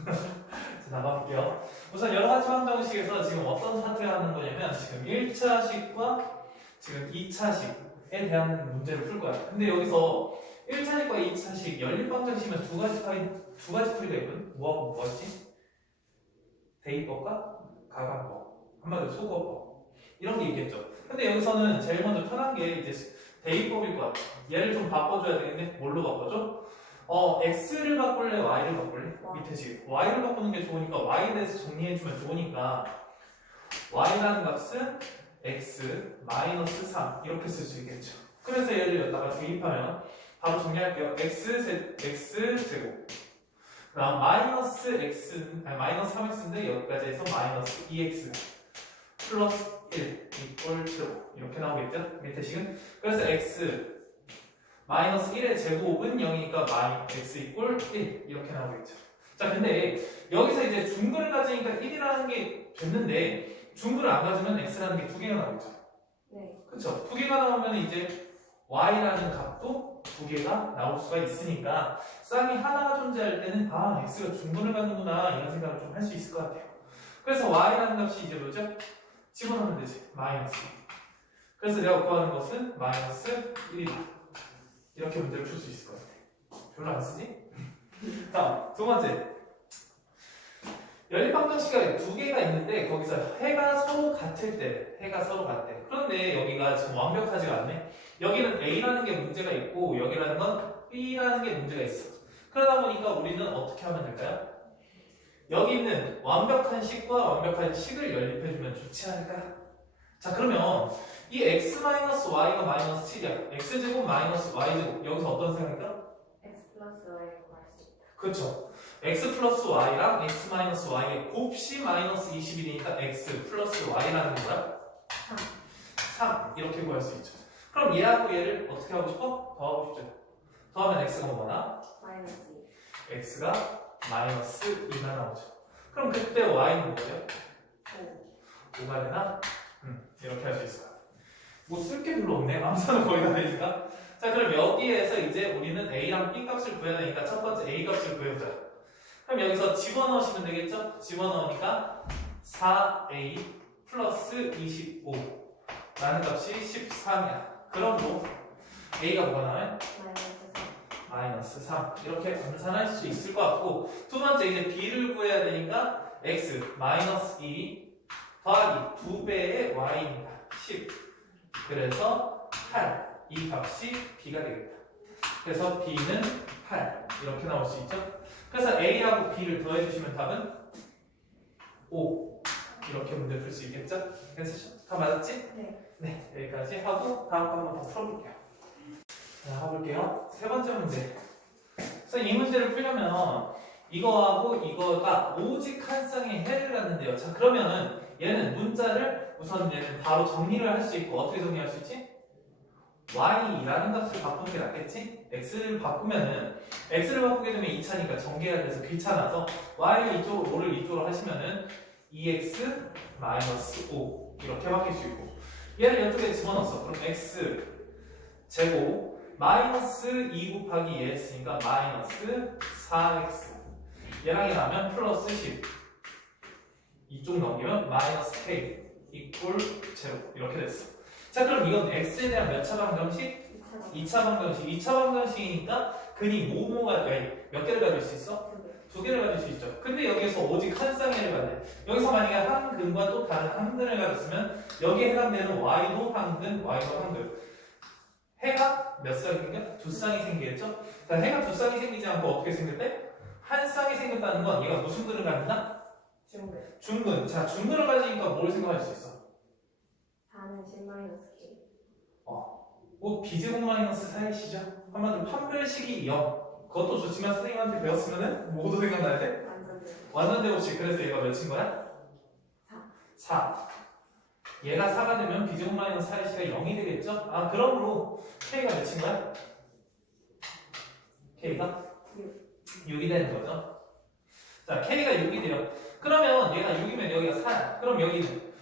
자, 나가볼게요. 우선 여러 가지 방정식에서 지금 어떤 차트를 하는 거냐면 지금 1차식과 지금 2차식에 대한 문제를 풀 거야. 근데 여기서 1차식과 2차식 연립 방정식이면 두 가지 풀이가 있거든. 뭐하고 뭐였지? 대입법과 가감법, 한마디로 소거법 이런 게 있겠죠. 근데 여기서는 제일 먼저 편한 게 이제 대입법일 것 같아. 얘를 좀 바꿔줘야 되겠네. 뭘로 바꿔줘? x를 바꿀래? y를 바꿀래? 밑에 지금 y를 바꾸는 게 좋으니까 y에 대해서 정리해주면 좋으니까 y라는 값은 x 마이너스 3 이렇게 쓸 수 있겠죠. 그래서 얘를 여기다가 대입하면 바로 정리할게요. x제곱 그다음 마이너스 3x인데 여기까지 해서 마이너스 2x 플러스 1 이꼴 제곱 이렇게 나오겠죠? 밑에 식은 그래서 x 마이너스 1의 제곱은 0이니까 x 이꼴 1 이렇게 나오겠죠. 자, 근데 여기서 이제 중근을 가지니까 1이라는 게 됐는데 중근을 안 가지면 x라는 게 두 개가 나오죠. 네. 그쵸? 두 개가 나오면 이제 y라는 값도 두 개가 나올 수가 있으니까 쌍이 하나가 존재할 때는 x가 중근을 갖는구나 이런 생각을 좀 할 수 있을 것 같아요. 그래서 y라는 값이 이제 뭐죠? 집어넣으면 되지. 마이너스. 그래서 내가 구하는 것은 마이너스 1이다. 이렇게 문제를 풀 수 있을 것 같아. 별로 안 쓰지? 다음, 두 번째. 연립방정식이 두 개가 있는데 거기서 해가 서로 같을 때, 그런데 여기가 지금 완벽하지가 않네. 여기는 A라는 게 문제가 있고 여기라는 건 B라는 게 문제가 있어. 그러다 보니까 우리는 어떻게 하면 될까요? 여기 있는 완벽한 식과 완벽한 식을 연립해주면 좋지 않을까? 자, 그러면 이 x-y가 마이너스 7이야. x제곱 마이너스 y제곱. 여기서 어떤 생각일까? x 플러스 y를 구할 수 있다. 그렇죠. x 플러스 y랑 x 마이너스 y의 곱씨 마이너스 21이니까 x 플러스 y라는 거야? 3. 3 이렇게 구할 수 있죠. 그럼 얘하고 얘를 어떻게 하고 싶어? 더하고 싶죠. 더하면 x가 뭐나? 마이너스 2. x가 마이너스 2가 나오죠. 그럼 그때 y는 뭐죠? 5. 5가 되나? 이렇게 할 수 있을 거야. 뭐 쓸 게 별로 없네. 암산은 거의 다 되니까. 자, 그럼 여기에서 이제 우리는 a랑 b 값을 구해야 되니까 첫 번째 a 값을 구해보자. 그럼 여기서 집어넣으시면 되겠죠? 집어넣으니까 4a 플러스 25 라는 값이 13이야. 그럼 a가 뭐가 나와요? 마이너스 3. 마이너스 3 이렇게 암산할 수 있을 것 같고 두 번째 이제 b를 구해야 되니까 x 마이너스 2 더하기 2배의 y입니다. 10 그래서 8 이 값이 b가 되겠다. 그래서 b는 8 이렇게 나올 수 있죠. 그래서 a하고 b를 더해주시면 답은 5 이렇게 문제 풀 수 있겠죠. 그래서 다 맞았지? 네. 네, 여기까지 하고 다음 거 한번 더 풀어볼게요. 자, 해볼게요. 세 번째 문제. 그래서 이 문제를 풀려면 이거하고 이거가 오직 한 쌍의 해를 갖는데요. 자, 그러면은 얘는 문자를 우선 얘는 바로 정리를 할 수 있고 어떻게 정리할 수 있지? y라는 값을 바꾸는 게 낫겠지? x를 바꾸면은 x를 바꾸게 되면 2차니까 전개해야 돼서 귀찮아서 y를 이쪽으로 5를 이쪽으로 하시면은 2x 마이너스 5 이렇게 바뀔 수 있고 얘를 이쪽에 집어넣었어. 그럼 x 제곱 마이너스 2 곱하기 2 했으니까 마이너스 4x 얘랑 얘 나면 플러스 10 이쪽 넘기면 마이너스 k 이꼴 제로 이렇게 됐어. 자, 그럼 이건 x에 대한 몇 차 방정식? 2차 방정식. 2차 방정식이니까 근이 뭐뭐가 몇 개를 가질 수 있어? 2개를 가질 수 있죠. 근데 여기서 오직 한 쌍해를 가네. 여기서 만약에 한 근과 또 다른 한 근을 가졌으면 여기에 해당되는 y도 한 근, y도 한 근. 해가 몇 쌍이 생겨? 두 쌍이 생기겠죠? 자, 해가 두 쌍이 생기지 않고 어떻게 생겼대? 한 쌍이 생겼다는 건 얘가 무슨 근을 갖는다? 중근. 중근. 자, 중근을 가지니까 뭘 생각할 수 있어? 4는 10 마이너스 k. 뭐 비제곱 마이너스 4이시죠? 한마디로 판별식이 0. 그것도 좋지만 선생님한테 배웠으면은 뭐도 생각나야 돼? 완전 제곱식. 그래서 얘가 몇인 거야? 4. 얘가 4가 되면 비제곱 마이너스 4이시가 0이 되겠죠? 아, 그러므로 k가 몇인 거야? k가 6이 되는 거죠. 자, k가 6이 돼요. 그러면 얘가 6이면 여기가 4야. 그럼 여기는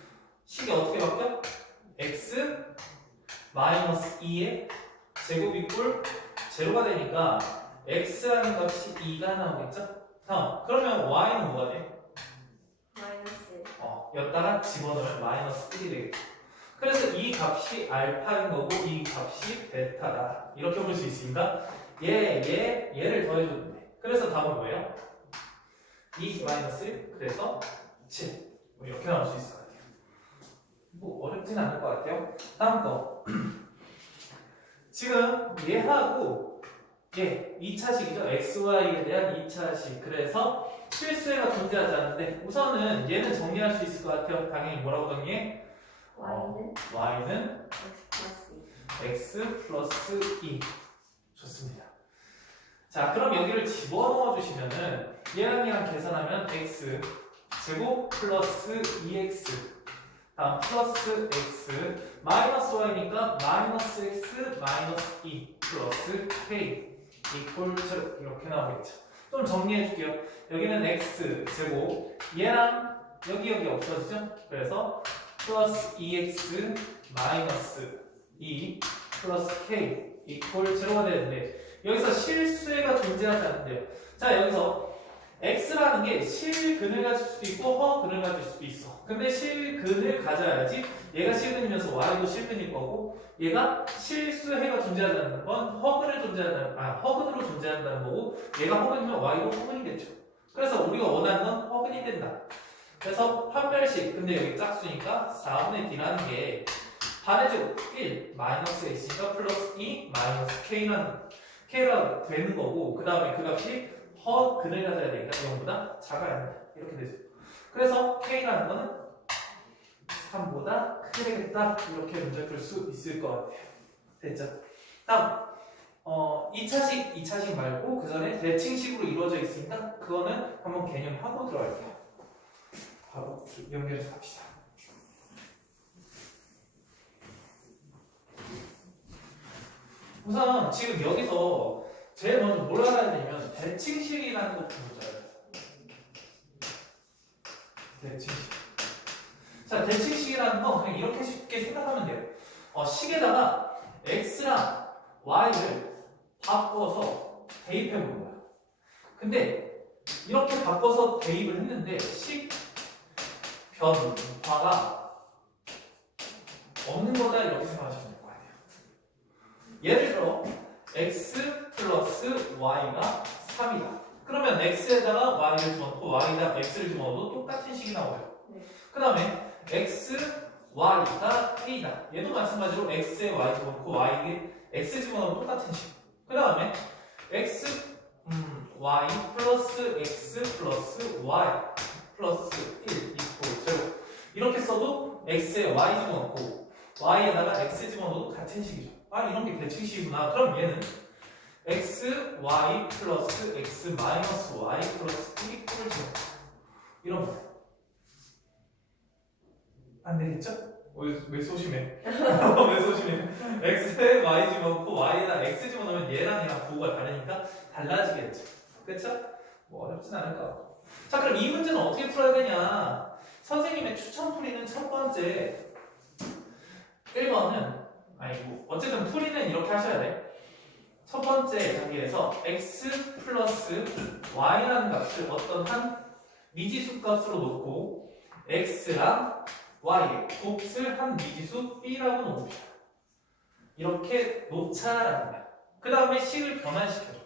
식이 어떻게 바뀌어? x 마이너스 2의 제곱 이꼴 제로가 되니까 x라는 값이 2가 나오겠죠? 다음, 그러면 y는 뭐가 돼? 마이너스 여기다가 집어넣으면 마이너스 1이 되겠죠. 그래서 이 값이 알파인 거고 이 값이 베타다. 이렇게 볼 수 있으니까 얘를 더해줬는데. 그래서 답은 뭐예요? 2 마이너스 1, 그래서 7. 이렇게 나올 수 있을 것 같아요. 뭐 어렵진 않을 것 같아요. 다음 거. 지금 얘하고 얘 2차식이죠. xy에 대한 2차식. 그래서 실수해가 존재하지 않는데 우선은 얘는 정리할 수 있을 것 같아요. 당연히 뭐라고 정리해? y는 y는 x 플러스 2 x 플러스 2. 좋습니다. 자, 그럼 여기를 집어넣어 주시면은 얘랑 계산하면 x 제곱 플러스 2x 다음 플러스 x 마이너스 y니까 마이너스 x 마이너스 2 플러스 k 이퀄 0 이렇게 나오겠죠. 좀 정리해 줄게요. 여기는 x 제곱 얘랑 여기 없어지죠? 그래서 플러스 2x 마이너스 2 플러스 k 이퀄 0가 되는데 여기서 실수해가 존재하지 않는데요. 자, 여기서 x라는 게 실근을 가질 수도 있고 허근을 가질 수도 있어. 근데 실근을 가져야지 얘가 실근이면서 y도 실근일 거고 얘가 실수해가 존재하지 않는 건 허근으로 존재한다는 거고 얘가 허근이면 y도 허근이겠죠. 그래서 우리가 원하는 건 허근이 된다. 그래서 판별식, 근데 여기 짝수니까 4분의 d라는 게 반의 제곱 1 마이너스 x니까 플러스 2 마이너스 k가 되는 거고 그 다음에 그 값이 허근을 가져야 되니까 0보다 작아야 한다. 이렇게 되죠. 그래서 k라는 거는 3보다 크게 되겠다. 이렇게 문제 풀 수 있을 것 같아요. 됐죠? 다음 2차식 말고 그 전에 대칭식으로 이루어져 있으니까 그거는 한번 개념하고 들어갈게요. 바로 연결해서 갑시다. 우선 지금 여기서 제일 먼저 뭘 알아야 되냐면 대칭식이라는 것부터 먼저 알아야 돼요. 대칭식. 자, 대칭식이라는 건 그냥 이렇게 쉽게 생각하면 돼요. 식에다가 x랑 y를 바꿔서 대입해 보는 거야. 근데 이렇게 바꿔서 대입을 했는데 식 변화가 없는 거다 이렇게 생각하시면 될 거 아니에요. 예를 들어 x 플러스 y가 3이다. 그러면 x에다가 y를 집어넣고 y에다가 x를 집어넣어도 똑같은 식이 나와요. 네. 그 다음에 x, y가 k다. 얘도 마찬가지로 x에 y 집어넣고 y에 x 집어넣으면 똑같은 식. 그 다음에 x, y 플러스 x 플러스 y 플러스 1 이퀄 0 이렇게 써도 x에 y 집어넣고 y에다가 x 집어넣어도 같은 식이죠. 이런 게 대칭식이구나. 그럼 얘는 x, y 플러스 x 마이너스 y 플러스 1 이퀄 0 이런 거. 안 되겠죠? 왜 소심해? 왜 소심해? x에 y 집어넣고 y에다 x 집어넣으면 얘랑 부호가 다르니까 달라지겠죠. 그쵸? 뭐 어렵진 않을 것 같고. 자, 그럼 이 문제는 어떻게 풀어야 되냐? 선생님의 추천 풀이는 첫 번째 1번은 어쨌든 풀이는 이렇게 하셔야 돼. 첫 번째 단계에서 x 플러스 y라는 값을 어떤 한 미지수 값으로 놓고 x랑 y의 곱을 한 미지수 b라고 놓읍시다. 이렇게 놓자라는 거야. 그 다음에 식을 변환시켜줘.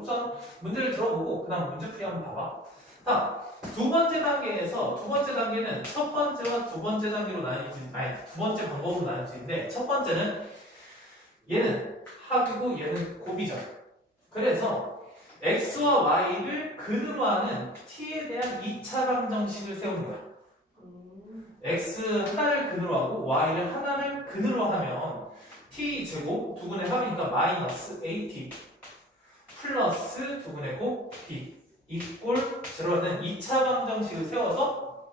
우선 문제를 들어보고 그 다음 문제풀이 한번 봐봐. 다음 두 번째 단계는 첫 번째와 두 번째 단계로 두 번째 방법으로 나뉘어지는데 첫 번째는 얘는 합이고 얘는 곱이죠. 그래서 x와 y를 근으로 하는 t에 대한 2차 방정식을 세우는 거야. x 하나를 근으로 하고 y를 하나를 근으로 하면 t 제곱 두근의 합이니까 마이너스 at 플러스 두근의 곱 b 이꼴 0라는 2차 방정식을 세워서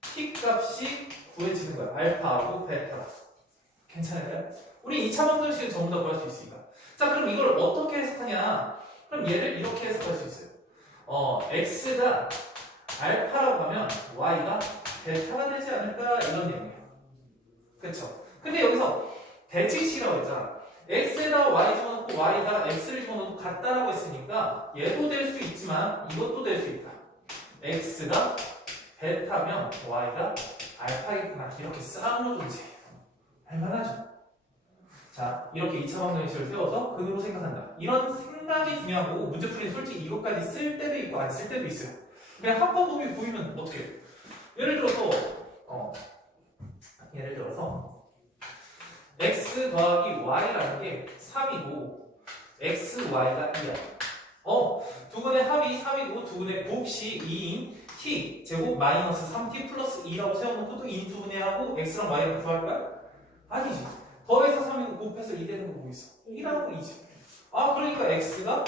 t 값이 구해지는 거야. 알파하고 베타가. 괜찮을까요? 우리 2차 방정식은 전부 다 구할 수 있으니까. 자, 그럼 이걸 어떻게 해석하냐? 그럼 얘를 이렇게 해석할 수 있어요. x가 알파라고 하면 y가 베타가 되지 않을까 이런 얘기예요. 그렇죠? 근데 여기서 대칭식이라고 했잖아. x에다 y 집어넣고 y에다 x를 집어넣고 같다라고 했으니까 얘도 될 수 있지만 이것도 될 수 있다. x가 베타면 y가 알파겠구나. 이렇게 싸움으로든지 할만하죠. 자, 이렇게 2차 방정식을 세워서 근으로 생각한다. 이런 생각이 중요한 거고 문제풀이는 솔직히 이것까지 쓸 때도 있고 안 쓸 때도 있어요. 그냥 합법법이 보이면 어떻게 해요? 예를 들어서 x 더하기 y라는 게 3이고 x, y가 2야. 두근의 합이 3이고 두근의 곱이 2인 t 제곱 마이너스 3t 플러스 2라고 세워놓고 또 인수분해하고 x랑 y를 구할까요? 아니지. 더해서 3이고 곱해서 2 되는 거 보고 있어. 1하고 2지. 아, 그러니까 x가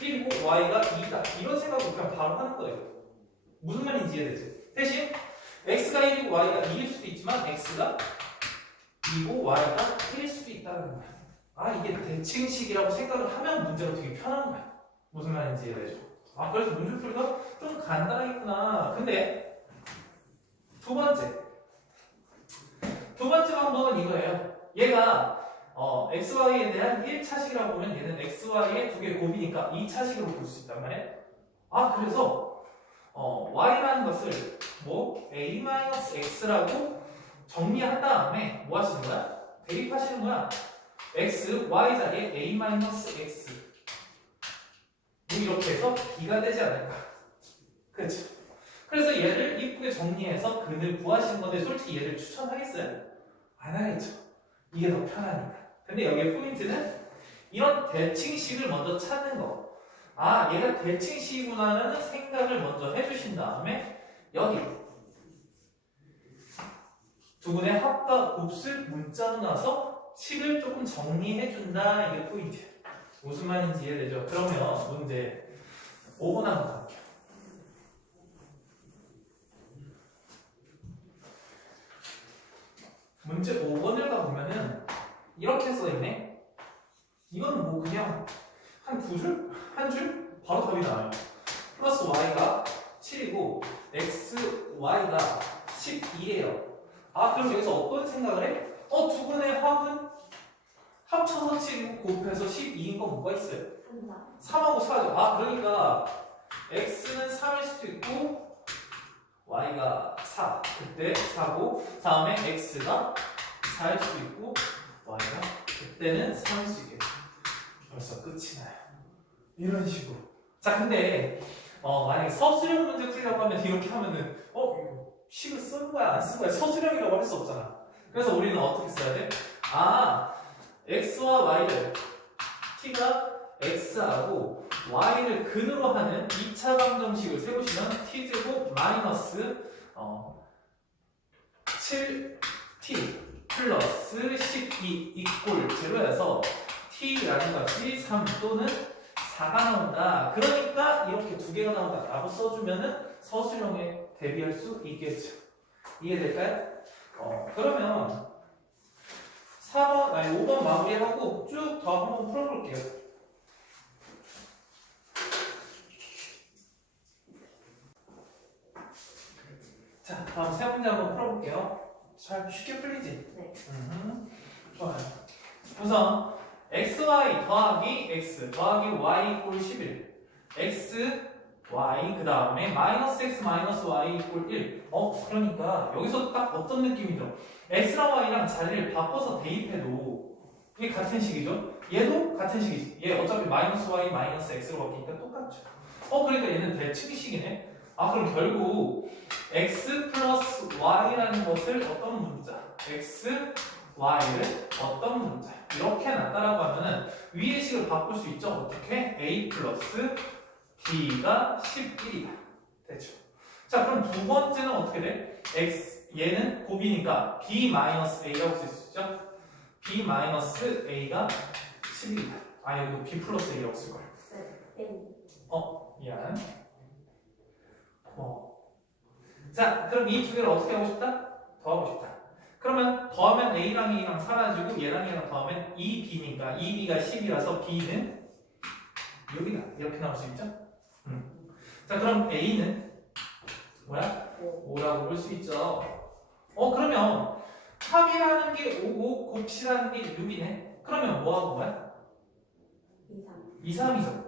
1이고 y가 2다. 이런 생각을 그냥 바로 하는 거예요. 무슨 말인지 이해되지? 대신 x가 1이고 y가 2일 수도 있지만 x가 2고 y가 1일 수도 있다는 거야. 아, 이게 대칭식이라고 생각을 하면 문제가 되게 편한 거야. 무슨 말인지 이해되죠? 아, 그래서 문제풀이가 좀 간단하겠구나. 근데 두 번째 방법은 이거예요. 얘가 x, y에 대한 1차식이라고 보면 얘는 x, y의 두 개의 곱이니까 2차식으로 볼 수 있단 말이에요. 아, 그래서 y라는 것을 뭐 a-x라고 정리한 다음에 뭐 하시는 거야? 대입하시는 거야. x, y 자리에 a-x 뭐 이렇게 해서 b가 되지 않을까. 그렇죠? 그래서 얘를 이쁘게 정리해서 근을 구하시는 건데 솔직히 얘를 추천하겠어요? 안 하겠죠. 이게 더 편하니까. 근데 여기에 포인트는 이런 대칭식을 먼저 찾는 거. 아, 얘가 대칭식이구나라는 생각을 먼저 해주신 다음에 여기 두근의 합과 곱을 문자로 놔서 식을 조금 정리해준다. 이게 포인트예요. 무슨 말인지 이해되죠? 그러면 문제 5번 한번 갈게요. 문제 5번을 가보면은 이렇게 써있네. 이건 뭐 그냥 한 두 줄? 한 줄? 바로 답이 나와요. 플러스 y가 7이고 x, y가 12예요. 아, 그럼 여기서 어떤 생각을 해? 두근의 합은 합쳐서 7이고 곱해서 12인 거 뭐가 있어요? 3하고 4죠. 아, 그러니까 x는 3일 수도 있고 y가 4. 그때 4고 다음에 x가 4일 수도 있고 y가 그때는 3일 수 있겠죠. 벌써 끝이 나요. 이런 식으로. 자, 근데 만약에 서술형 문제 풀이라고 하면 이렇게 하면은 이거 식을 쓴 거야 안 쓴 거야 서술형이라고 할 수 없잖아. 그래서 우리는 어떻게 써야 돼? 아, x와 y를 t가 x하고 y를 근으로 하는 2차 방정식을 세우시면 t제곱 마이너스 7t 플러스 12 이꼴 제로여서 t라는 것이 3 또는 4가 나온다. 그러니까 이렇게 두 개가 나온다 라고 써주면은 서술형에 대비할 수 있겠죠. 이해될까요? 그러면 5번 마무리하고 쭉 더 한번 풀어볼게요. 자, 다음 세 문제 한번 풀어볼게요. 잘 쉽게 풀리지? 네. 좋아요. 우선 xy 더하기 x 더하기 y 이꼴 11 x, y 그 다음에 마이너스 x 마이너스 y 이꼴 1 그러니까 여기서 딱 어떤 느낌이 들어? x랑 y랑 자리를 바꿔서 대입해도 이게 같은 식이죠? 얘도 같은 식이지. 얘 어차피 마이너스 y 마이너스 x로 바뀌니까 똑같죠. 그러니까 얘는 대칭식이네. 아, 그럼 결국 x 플러스 y라는 것을 어떤 문자? x, y를 어떤 문자? 이렇게 놨다라고 하면은 위의 식을 바꿀 수 있죠? 어떻게? a 플러스 b가 11이다. 됐죠? 자, 그럼 두 번째는 어떻게 돼? x, 얘는 곱이니까 b 마이너스 a라고 쓸 수 있죠? b 마이너스 a가 11이다. 아, 여기도 b 플러스 a라고 쓸 거예요. 미안. 자, 그럼 이 두 개를 어떻게 하고 싶다? 더하고 싶다. 그러면 더하면 a랑 a랑 사라지고 얘랑 얘랑 더하면 2b니까 2b가 10이라서 b는 여기다. 이렇게 나올 수 있죠? 자, 그럼 a는 뭐야? 5라고 볼 수 있죠. 그러면 합이라는 게 5고 곱이라는 게 6이네. 그러면 뭐하고 뭐야? 2, 3이죠.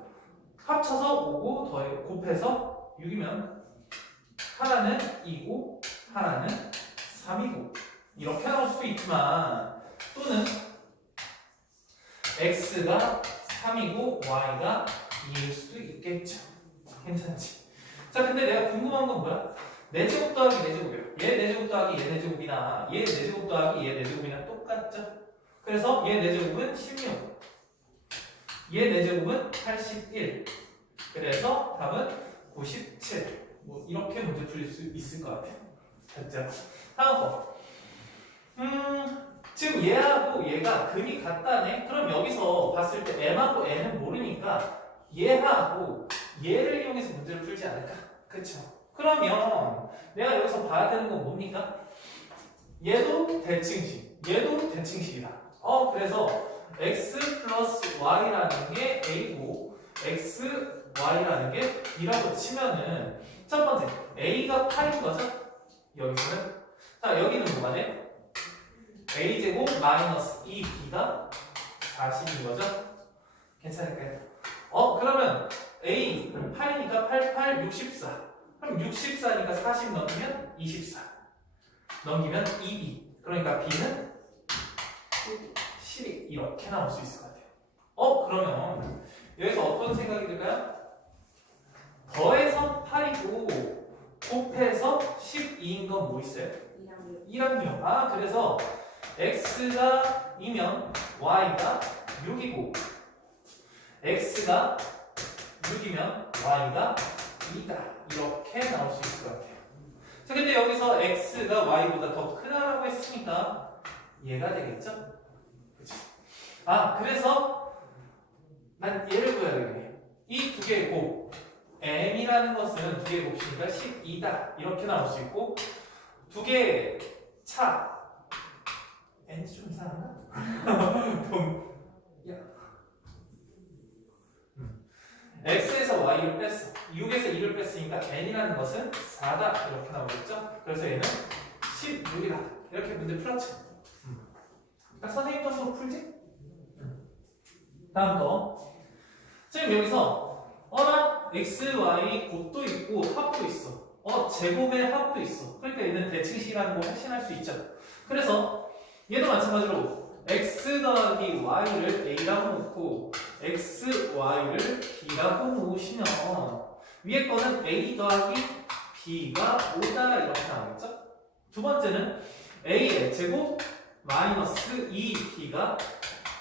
합쳐서 5고 더해 곱해서 6이면 하나는 2고 하나는 3이고 이렇게 나올 수도 있지만 또는 x가 3이고 y가 2일 수도 있겠죠. 괜찮지? 자 근데 내가 궁금한 건 뭐야? 4제곱 더하기 4제곱이에요. 얘 4제곱 더하기 얘 4제곱이나 얘 4제곱 더하기 얘 4제곱이나 똑같죠? 그래서 얘 4제곱은 16 얘 4제곱은 81 그래서 답은 97 뭐 이렇게 문제 풀릴 수 있을 것 같아요. 됐죠? 다음 거 지금 얘하고 얘가 근이 같다네? 그럼 여기서 봤을 때 m하고 n은 모르니까 얘하고 얘를 이용해서 문제를 풀지 않을까? 그쵸? 그러면 내가 여기서 봐야 되는 건 뭡니까? 얘도 대칭식, 얘도 대칭식이다. 그래서 x 플러스 y라는 게 a고 x, y라는 게 b라고 치면은 첫 번째 a가 8인 거죠? 여기서는 자 여기는 뭐가 돼? a제곱 마이너스 2b가 40인 거죠? 괜찮을까요? 그러면 a 8이니까 88, 64 그럼 64니까 40 넘기면 24 넘기면 2b 그러니까 b는 12 이렇게 나올 수 있을 것 같아요. 그러면 여기서 어떤 생각이 들까요? 더해서 8이고 곱해서 12인 건 뭐 있어요? 1학년. 그래서 x가 2면 y가 6이고 x가 6이면 y가 2다. 이렇게 나올 수 있을 것 같아요. 자, 근데 여기서 x가 y보다 더 크다라고 했으니까 얘가 되겠죠? 그렇죠? 그래서 난 얘를 구해야 되겠네. 이 두 개의 곱 m이라는 것은 두 개의 곱이니까 12다. 이렇게 나올 수 있고 두 개의 차 n이 좀 이상한가? x에서 y를 뺐어. 6에서 2를 뺐으니까 n이라는 것은 4다. 이렇게 나오겠죠? 그래서 얘는 16이다. 이렇게 문제 풀었죠? 그러니까 선생님 뜻으로 풀지? 다음 거. 지금 여기서 나 x, y 곱도 있고 합도 있어. 제곱의 합도 있어. 그러니까 얘는 대칭식이라는 거 확신할 수 있죠. 그래서 얘도 마찬가지로 x 더하기 y를 a라고 놓고 x, y를 b라고 놓으시면 위에 거는 a 더하기 b가 5다 이렇게 나오겠죠? 두 번째는 a의 제곱 마이너스 2b가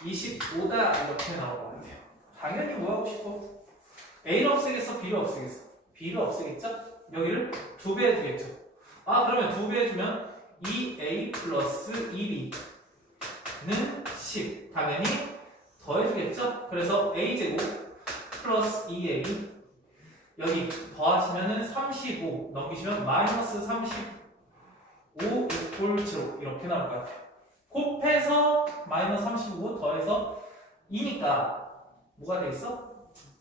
25다 이렇게 나올 것 같아요. 당연히 뭐 하고 싶어? a를 없애겠어? b를 없애겠어? b를 없애겠죠? 여기를 2배 해주겠죠? 그러면 2배 해주면 2a 플러스 2b는 10 당연히 더해주겠죠? 그래서 a제곱 플러스 2a 여기 더하시면은 35 넘기시면 마이너스 35 골0 이렇게 나올 것 같아요. 곱해서 마이너스 35 더해서 2니까 뭐가 되겠어?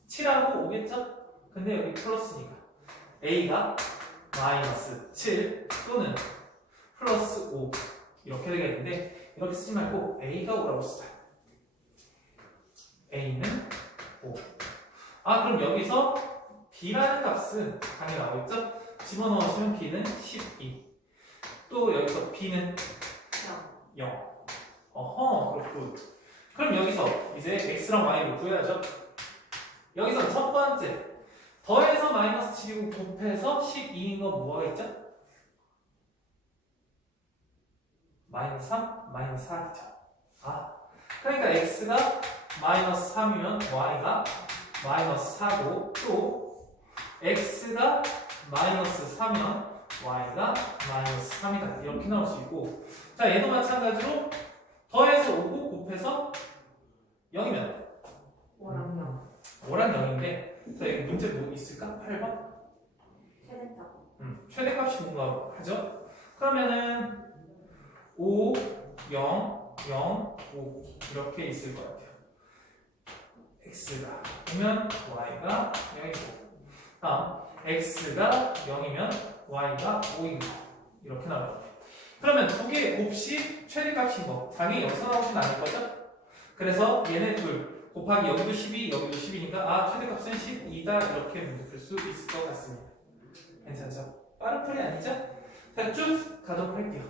7하고 5겠죠? 근데 여기 플러스니까 a가 마이너스 7 또는 플러스 5 이렇게 되겠는데 이렇게 쓰지 말고 a가 5라고 쓰자. a는 5. 그럼 여기서 b라는 값은 당연히 나오겠죠? 집어넣으시면 b는 12. 또 여기서 b는 0. 그렇군. 그럼 여기서 이제 x랑 y를 구해야죠. 여기서 첫 번째 더해서 마이너스 7이고 곱해서 12인 건 뭐가 있죠? 마이너스 3, 마이너스 4겠죠. 그러니까 x가 마이너스 3이면 y가 마이너스 4고 또 x가 마이너스 3이면 y가 마이너스 3이다. 이렇게 나올 수 있고 자 얘도 마찬가지로 더해서 5고 곱해서 0이면 5랑 0인데 자 여기 문제 뭐 있을까? 8번? 최대값이 뭔가 하죠? 그러면은 5, 0, 0, 5 이렇게 있을 것 같아요. x가 5면 y가 0이고 다음 x가 0이면 y가 5인 거 이렇게 나올 것 같아요. 그러면 두 개의 곱식 최대값인 거 당연히 여기서 나오진 않을 거죠? 그래서 얘네 둘 곱하기 여기도 12, 여기도 10이니까 아 최대값은 12다 이렇게 문제 풀 수 있을 것 같습니다. 괜찮죠? 빠른 풀이 아니죠? 자, 쭉 가도록 할게요.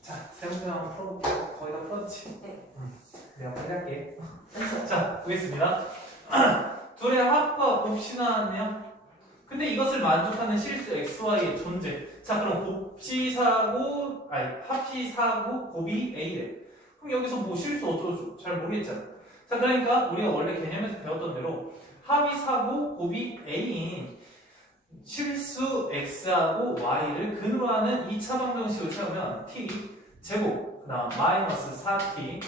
자, 세 문제 한번 풀어볼게요. 거의 다 풀었지? 네. 내가 빨리 할게. 자, 보겠습니다. 둘의 합과 곱이 나왔네요. 근데 이것을 만족하는 실수 xy의 존재. 자, 그럼 곱시사고, 아니, 합시사고 곱이 a래. 그럼 여기서 뭐 실수 어쩌고 잘 모르겠잖아. 자, 그러니까 우리가 원래 개념에서 배웠던 대로 합이 사고 곱이 a인 실수 x하고 y를 근으로 하는 2차 방정식을 세우면 t 제곱, 그 다음 마이너스 4t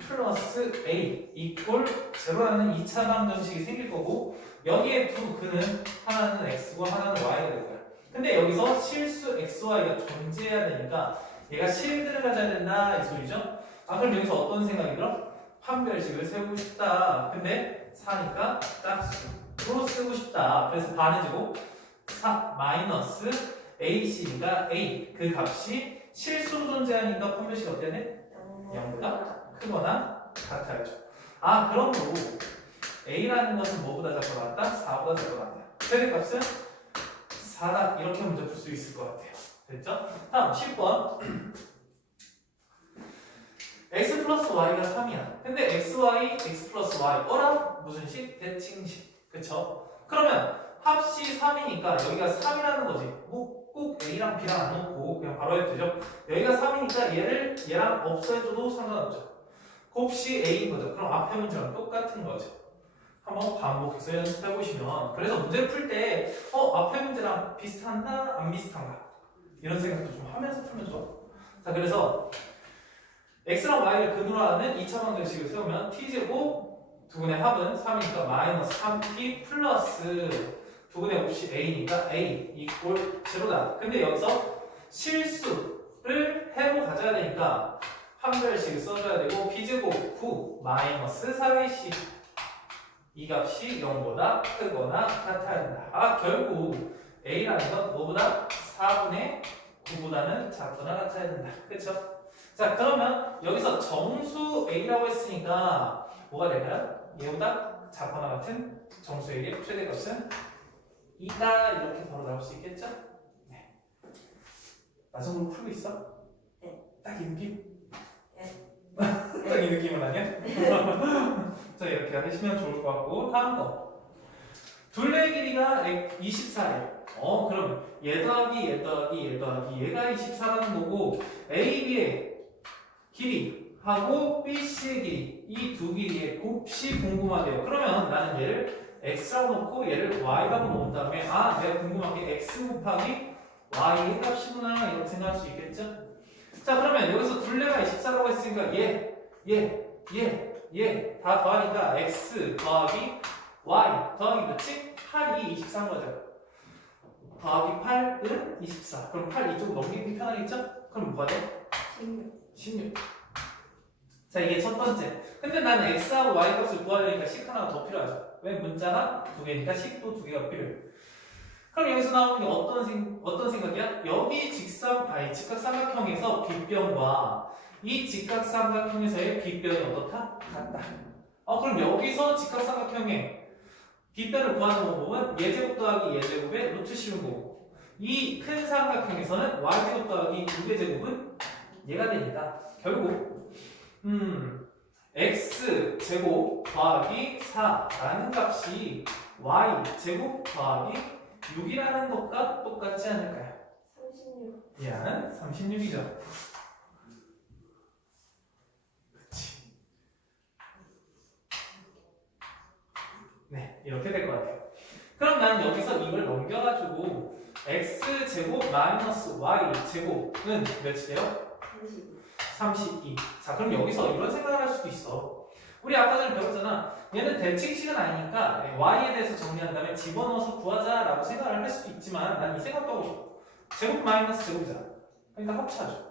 플러스 a 이꼴 제로라는 2차 방정식이 생길 거고 여기에 두 근은 하나는 x고 하나는 y가 될 거야. 근데 여기서 실수 xy가 존재해야 되니까 얘가 실근을 가져야 된다 이 소리죠. 아 그럼 여기서 어떤 생각이 들어? 판별식을 세우고 싶다. 근데 4니까 짝수로 쓰고 싶다. 그래서 반의 제곱 4 마이너스 ac니까 a 그 값이 실수로 존재하니까 판별식이 어때야 돼? 0보다 크거나 같아야죠. 아 그러므로 a라는 것은 뭐보다 작고 같다? 4보다 작고 같다. 최대값은 4다. 이렇게 문제 풀 수 있을 것 같아요. 됐죠? 다음 10번 x 플러스 y가 3이야. 근데 xy, x 플러스 y 어라? 무슨 식? 대칭식. 그쵸? 그러면 합시 3이니까 여기가 3이라는 거지. 뭐 꼭 a랑 b랑 안 놓고 그냥 바로 해도 되죠? 여기가 3이니까 얘랑 없애줘도 상관없죠. 곱시 a인 거죠. 그럼 앞에 문제랑 똑같은 거죠. 한번 반복해서 연습해 보시면 그래서 문제를 풀 때 앞에 문제랑 비슷한가 안 비슷한가 이런 생각도 좀 하면서 풀면 좋아. 자 그래서 x랑 y를 근으로 하는 2차 방정식을 세우면 t제곱 두근의 합은 3이니까 마이너스 3t 플러스 두근의 곱이 a니까 a 이꼴 제로다. 근데 여기서 실수를 해로 가져야 되니까 판별식을 써줘야 되고 b제곱 9 마이너스 4ac 이 값이 0보다 크거나 같아야 된다. 아 결국 a라는 건 뭐보다 4분의 9보다는 작거나 같아야 된다. 그쵸? 자 그러면 여기서 정수 a라고 했으니까 뭐가 될까요? 얘보다 작거나 같은 정수에게 최대값은 2다 이렇게 바로 나올 수 있겠죠? 네. 나성으로 풀고 있어? 네. 딱 이 느낌? 네. 딱 이 느낌은 아니야? 자 이렇게 하시면 좋을 것 같고 다음 거 둘레의 길이가 24래. 그럼 얘 더하기 얘 더하기 얘 더하기 얘가 24라는 거고 A, B의 길이하고 B, C의 길이 이 두 길이의 곱이 궁금하대요. 그러면 나는 얘를 X라고 놓고 얘를 Y라고 놓은 다음에 아 내가 궁금한 게 X 곱하기 Y의 값이구나 이렇게 생각할 수 있겠죠? 자 그러면 여기서 둘레가 24라고 했으니까 얘 다 더하니까 x 더하기 y 더하기 몇이? 8이 24인 거죠. 더하기 8은 24. 그럼 8 이쪽 넘기기 편하겠죠? 그럼 뭐가 돼? 16. 자 이게 첫 번째. 근데 나는 x하고 y 값을 구하려니까 식 하나가 더 필요하죠. 왜? 문자가 두 개니까 식도 두 개가 필요해. 그럼 여기서 나오는 게 어떤 생각이야? 여기 직각삼각형에서 빗변과 이 직각삼각형에서의 빗변이 어떻다? 같다. 그럼 여기서 직각삼각형의 빗변을 구하는 방법은 예제곱 더하기 예제곱의 루트 씌운 거고 이 큰 삼각형에서는 y제곱 더하기 2배제곱은 얘가 되니까 결국 x제곱 더하기 4라는 값이 y제곱 더하기 6이라는 것과 똑같지 않을까요? 36. 얘는 36이죠. 그치. 네, 이렇게 될 것 같아요. 그럼 나는 여기서 이걸 넘겨가지고 x제곱 마이너스 y제곱은 몇이에요? 32. 자, 그럼 여기서 이런 생각을 할 수도 있어. 우리 아까 전에 배웠잖아. 얘는 대칭식은 아니니까 y에 대해서 정리한 다음에 집어넣어서 구하자라고 생각을 할 수도 있지만 난 이 생각도 하고 싶어. 제곱 마이너스 제곱이잖아. 그러니까 합쳐줘.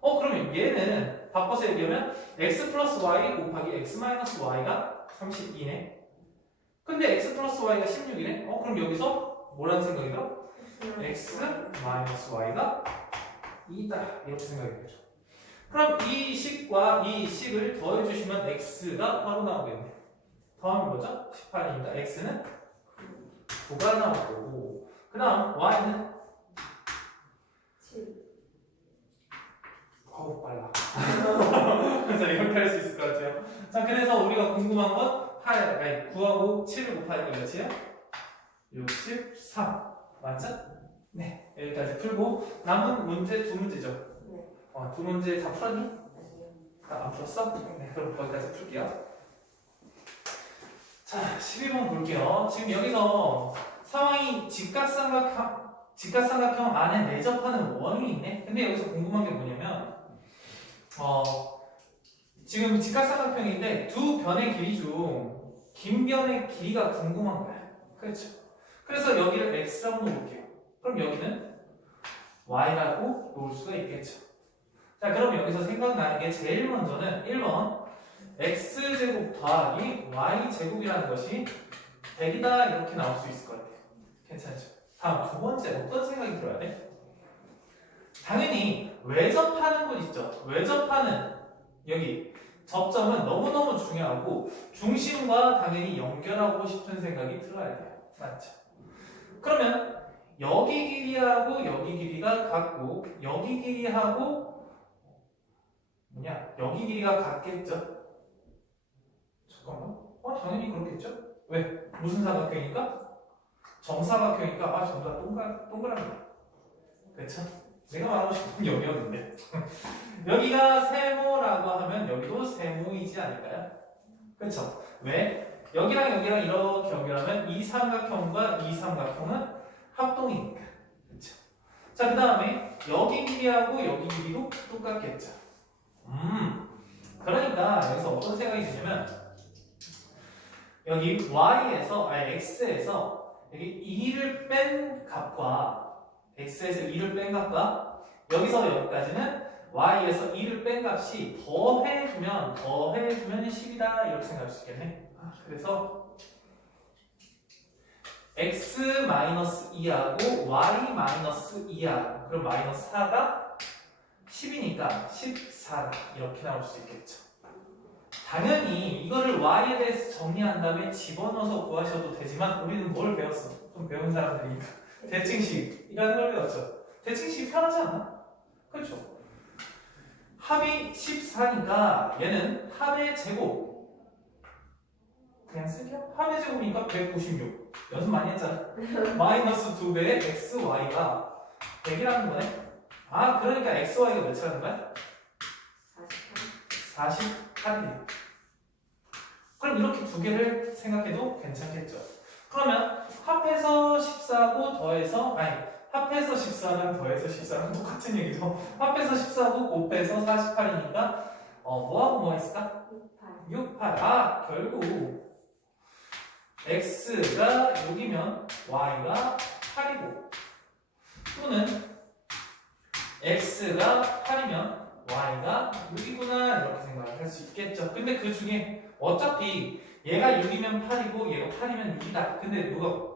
그러면 얘는 바꿔서 얘기하면 x 플러스 y 곱하기 x 마이너스 y가 32네. 근데 x 플러스 y가 16이네. 그럼 여기서 뭐라는 생각이 들어? x 마이너스 y가 2다. 이렇게 생각이 들죠. 그럼 이 식과 이 식을 더해주시면 x가 바로 나오겠네. 더하면 뭐죠? 18입니다. x는 9가 나오고, 그 다음 y는 7. 어우 빨라. 자, 이렇게 할 수 있을 것 같아요. 자, 그래서 우리가 궁금한 건 9하고 7을 곱하니까 몇이에요? 63. 맞죠? 네. 여기까지 풀고 남은 문제 두 문제죠. 네. 두 문제 다 풀었니? 아니요. 안 풀었어? 네. 그럼 거기까지 풀게요. 자, 12번 볼게요. 지금 여기서 상황이 직각삼각형 안에 내접하는 원이 있네. 근데 여기서 궁금한 게 뭐냐면 지금 직각삼각형인데 두 변의 길이 중 긴 변의 길이가 궁금한 거야. 그렇죠? 그래서 여기를 x라고 놓을게요. 그럼 여기는 y라고 놓을 수가 있겠죠. 자, 그럼 여기서 생각나는 게 제일 먼저는 1번 x제곱 더하기 y제곱이라는 것이 100이다 이렇게 나올 수 있을 것 같아요. 괜찮죠? 다음 두 번째 어떤 생각이 들어야 돼? 당연히 외접하는 곳 있죠. 외접하는 여기 접점은 너무너무 중요하고 중심과 당연히 연결하고 싶은 생각이 들어야 돼요. 맞죠? 그러면 여기 길이하고 여기 길이가 같고 여기 길이하고 뭐냐? 여기 길이가 같겠죠? 잠깐만. 당연히 그렇겠죠? 왜? 무슨 사각형이니까? 정사각형이니까 전부 다 동그라미야. 그쵸? 내가 말하고 싶은 게 여기였는데 여기가 세모라고 하면 여기도 세모이지 않을까요? 그쵸? 왜? 여기랑 여기랑 이렇게 연결하면 이 삼각형과 이 삼각형은 합동이니까. 그쵸? 자, 그 다음에 여기 길이하고 여기 길이도 똑같겠죠. 그러니까 여기서 어떤 생각이 드냐면 여기 x에서 여기 2를 뺀 값과 x에서 2를 뺀 값과 여기서 여기까지는 y에서 2를 뺀 값이 더해주면 10이다 이렇게 생각할 수 있겠네. 그래서 x-2하고 y-2하고 그럼 마이너스 4가 10이니까 14다 이렇게 나올 수 있겠죠. 당연히 이거를 y에 대해서 정리한 다음에 집어넣어서 구하셔도 되지만 우리는 뭘 배웠어? 좀 배운 사람들이니까 대칭식이라는 걸 배웠죠. 대칭식이 편하지 않나? 그렇죠? 합이 14니까 얘는 합의 제곱 그냥 쓸게요. 합의 제곱이니까 196 연습 많이 했잖아. 마이너스 2배의 xy가 100이라는 거네. 그러니까 xy가 몇이라는 거야? 48이에요. 그럼 이렇게 두 개를 생각해도 괜찮겠죠. 그러면 합해서 14고 더해서 합해서 14랑 더해서 14랑 똑같은 얘기죠. 합해서 14고 곱해서 48이니까 뭐하고 뭐가 있을까? 68. 결국 x가 6이면 y가 8이고 또는 x가 8이면 y가 6이구나 이렇게 생각을 할 수 있겠죠. 근데 그 중에 어차피 얘가 6이면 8이고 얘가 8이면 6이다. 근데 뭐가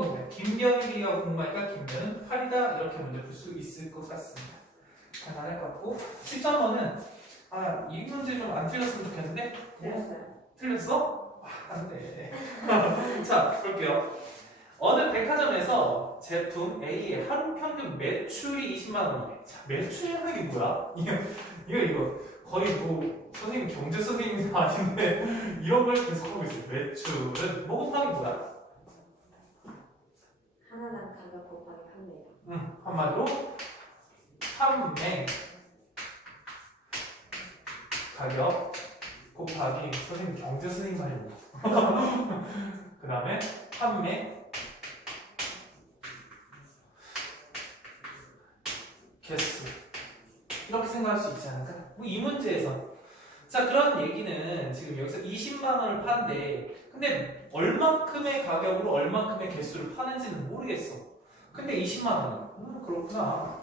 궁금해? 김변이가 궁금하니까 김변은 8이다 이렇게 문제 풀 수 있을 것 같습니다. 간단할 것 같고 13번은 이 문제 좀 안 틀렸으면 좋겠는데 틀렸어요. 틀렸어? 안돼. 자 볼게요. 어느 백화점에서 제품 A의 하루 평균 매출이 20만 원이래. 자, 매출이라는 게 뭐야? 이거 거의 뭐 선생님 경제 선생님이 아닌데 이런 걸 계속하고 있어요. 매출은 뭐 곱하기 뭐야? 하나당 가격 곱하기 판매량. 한마디로 판매 가격 곱하기 선생님 경제 선생님 말이고 그 다음에 판매 개수 이렇게 생각할 수 있지 않을까? 이 문제에서 자 그런 얘기는 지금 여기서 20만 원을 판대 근데 얼만큼의 가격으로 얼만큼의 개수를 파는지는 모르겠어. 근데 20만 원 그렇구나.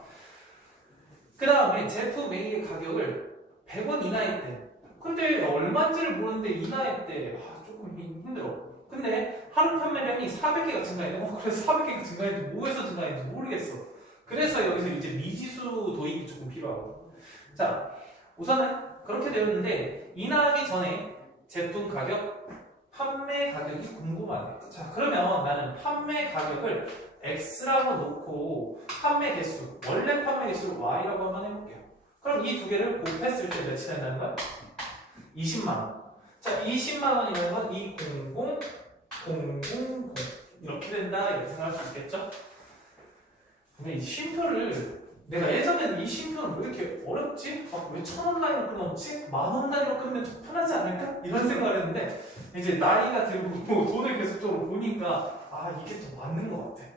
그 다음에 제품 A의 가격을 100원 이하였대. 근데 얼마인지를 모르는데 이하였대. 조금 힘들어. 근데 하루 판매량이 400개가 증가했네. 그래서 400개가 증가했는데 뭐에서 증가했는지 모르겠어. 그래서 여기서 이제 미지수 도입이 조금 필요하고. 자, 우선은 그렇게 되었는데 인하하기 전에 제품 가격, 판매 가격이 궁금하네. 자, 그러면 나는 판매 가격을 X라고 놓고 판매 개수, 원래 판매 개수를 Y라고 한번 해볼게요. 그럼 이 두 개를 곱했을 때 몇이 된다는 거야? 20만 원. 자, 20만 원이라는 건 200, 000 이렇게 된다 이렇게 생각할 수 있겠죠? 근데 이 쉼표를 내가 예전에는 이 쉼표는 왜 이렇게 어렵지? 왜 1,000원 단위로 끊었지? 10,000원 단위로 끊으면 좀 편하지 않을까? 이런 생각을 했는데 이제 나이가 들고 돈을 계속적으로 보니까 아 이게 더 맞는 것 같아.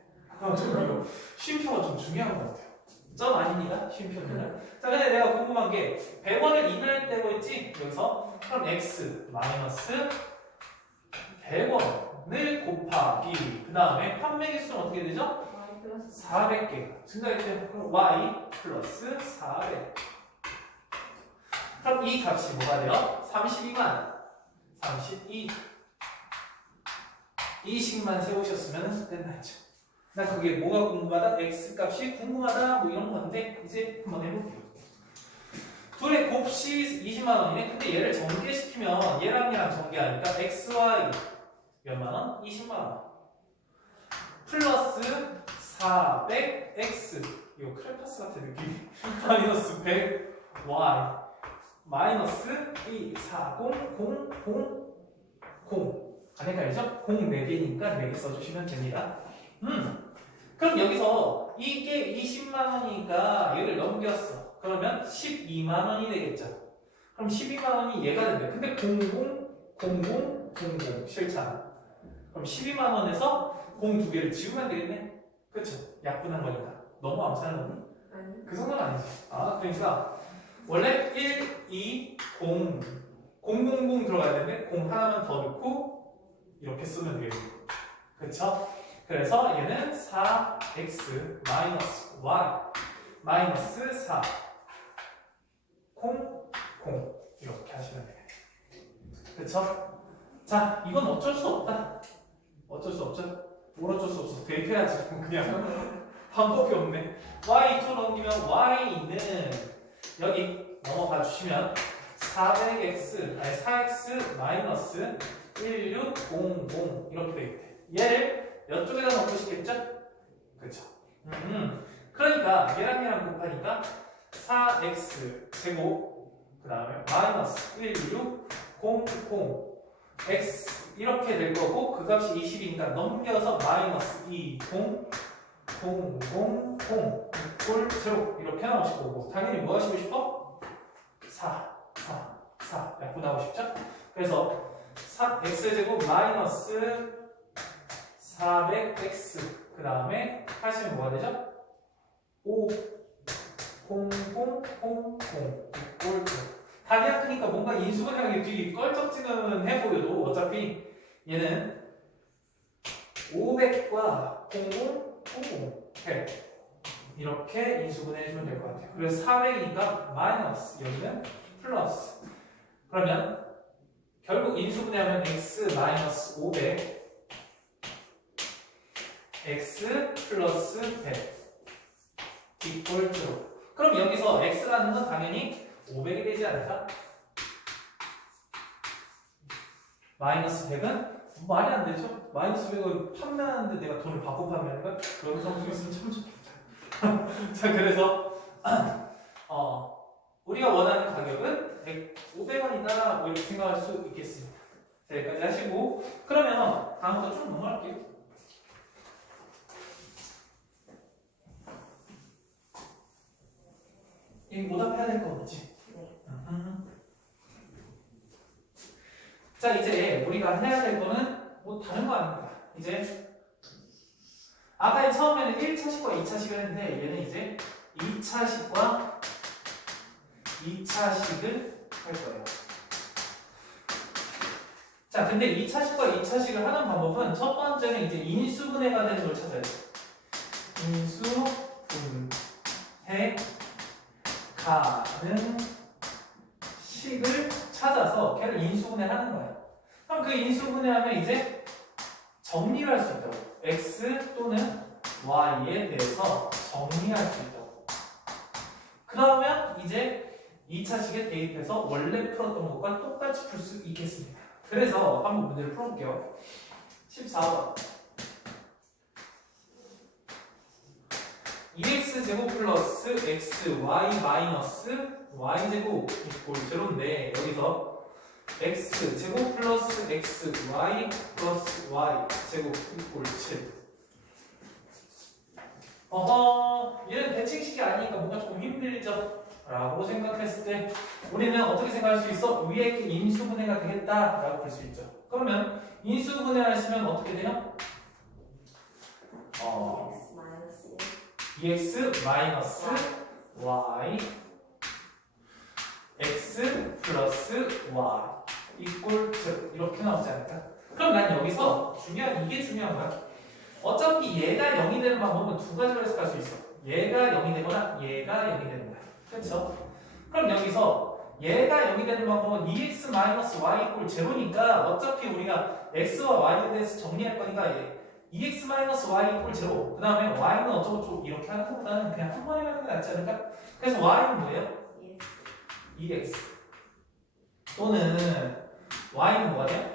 좀 이거 쉼표가 좀 중요한 것 같아요. 점 아닙니다. 쉼표는. 자, 근데 내가 궁금한 게 100원을 인할 때고 있지? 여기서 그럼 x 마이너스 100원을 곱하기 그 다음에 판매 개수는 어떻게 되죠? Y 플러스 400개 증가했죠? 그럼 y 플러스 400. 그럼 이 값이 뭐가 돼요? 32만 32 이식만 세우셨으면 된다죠. 나 그게 뭐가 궁금하다? x 값이 궁금하다 뭐 이런 건데 이제 한번 해볼게요. 둘의 곱시 20만 원이네. 근데 얘를 전개시키면 얘랑 얘랑 전개하니까 xy 몇만 원? 20만 원 플러스 400x 이거 크레파스 같은 느낌이 마이너스 100y 마이너스 24000 안 헷갈리죠? 0 4개니까 4개 써주시면 됩니다. 그럼 여기서 이게 20만 원이니까 얘를 넘겼어. 그러면 12만 원이 되겠죠. 그럼 12만 원이 얘가 된대. 근데 0000 실차. 그럼 12만 원에서 0 두 개를 지우면 되겠네. 그쵸? 약분한 거니까. 너무 암산한 거니? 아니 그 정도는 아니지. 아, 그러니까 원래 1, 2, 0, 000 들어가야 되는데 0 하나만 더 넣고 이렇게 쓰면 되겠네. 그쵸? 그래서 얘는 4x 마이너스 y 마이너스 4 0 이렇게 하시면 되겠네. 그쵸? 자, 이건 어쩔 수 없다. 어쩔 수 없죠? 뭘 어쩔 수 없어. 대입해야지. 그냥 방법이 없네. y2 넘기면 y는 여기 넘어가 주시면 400x 아니 4x 마이너스 1600 이렇게 되겠대. 얘를 이쪽에다 넣고 싶겠죠? 그쵸? 그러니까 얘랑 곱하니까 4x 제곱 그 다음에 마이너스 1600 x 이렇게 될 거고 그 값이 20이니까 넘겨서 마이너스 20000 이꼴 0 이렇게 나오실 거고 당연히 뭐 하시고 싶어? 4 약분하고 싶죠? 그래서 x제곱 마이너스 400x 그 다음에 하시면 뭐가 되죠? 5 0 이꼴 0 답이 크니까 뭔가 인수분해하기 뒤 껄쩍지근해 보여도 어차피 얘는 500과 100 이렇게 인수분해 해주면 될 것 같아요. 그래서 400이니까 마이너스 여기는 플러스 그러면 결국 인수분해하면 x 마이너스 500 x 플러스 100 이꼴 0 그럼 여기서 x라는 건 당연히 500이 되지 않을까? 마이너스 100은 말이 안 되죠? 마이너스 100은 판매하는데 내가 돈을 받고 판매하는 거야? 그런 성수 있으면 참 좋겠다. 자, 그래서 우리가 원하는 가격은 500원이다 뭐 이렇게 생각할 수 있겠습니다. 자, 여기까지 하시고 그러면 다음부터 좀 넘어갈게요. 이거 오답해야 될 거 없지? 네. 자, 이제 우리가 해야 될 거는 뭐 다른 거 아닙니다. 이제 아까 처음에는 1차식과 2차식을 했는데 얘는 이제 2차식과 2차식을 할 거예요. 자, 근데 2차식과 2차식을 하는 방법은 첫 번째는 이제 인수분해가 되는 걸 찾아야 돼. 인수분해 가는 식을 찾아서 걔를 인수분해 하는 거야. 그럼 그 인수분해하면 이제 정리를 할 수 있다고. x 또는 y에 대해서 정리할 수 있다고. 그러면 이제 2차식에 대입해서 원래 풀었던 것과 똑같이 풀 수 있겠습니다. 그래서 한번 문제를 풀어볼게요. 14번 2x제곱 플러스 xy 마이너스 y제곱 이꼴 제로인데 여기서 x제곱 플러스 xy 플러스 y제곱 이꼴 7. 얘는 대칭식이 아니니까 뭔가 조금 힘들죠? 라고 생각했을 때 우리는 어떻게 생각할 수 있어? 위에 게 인수분해가 되겠다 라고 볼 수 있죠. 그러면 인수분해 하시면 어떻게 돼요? x 마이너스 2x 마이너스 y x 플러스 y 이꼴 0 이렇게 나오지 않을까? 그럼 난 여기서 이게 중요한 거야. 어차피 얘가 0이 되는 방법은 두 가지로 해석할 수 있어. 얘가 0이 되거나 얘가 0이 되는 거야. 그렇죠? 그럼 여기서 얘가 0이 되는 방법은 2x-y 이꼴 제로니까 어차피 우리가 x와 y에 대해서 정리할 거니까 2x-y 이꼴 제로 그 다음에 y는 어쩌고저쩌고 이렇게 하는 것보다는 그냥 한 번에 하는 게 낫지 않을까? 그래서 y는 뭐예요? x 2x 또는 y는 뭐가 돼요?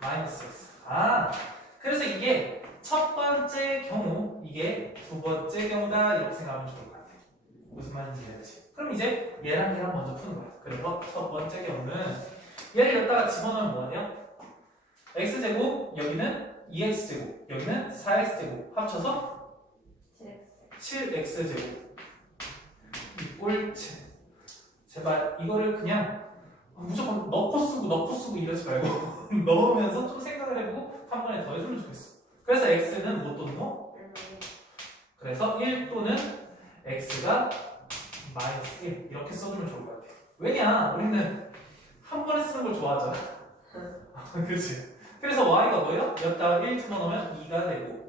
마이너스 x 마이너스 x. 그래서 이게 첫 번째 경우 이게 두 번째 경우다 이렇게 생각하면 좋을 것 같아요. 무슨 말인지 이해하지? 그럼 이제 얘랑 얘랑 먼저 푸는 거야. 그래서 첫 번째 경우는 얘를 여기다가 집어넣으면 뭐가 돼요? x제곱 여기는 2x제곱 여기는 4x제곱 합쳐서 7x제곱 이꼴 7. 제발 이거를 그냥 무조건 넣고 쓰고 이러지 말고 넣으면서 좀 생각을 해보고 한 번에 더 해주면 좋겠어. 그래서 x는 뭐 또는 뭐? 그래서 1 또는 x가 마이너스 1 이렇게 써주면 좋을 것 같아. 왜냐? 우리는 한 번에 쓰는 걸 좋아하잖아. 그렇지? 그래서 y가 뭐예요? 여기다가 1 집어넣으면 2가 되고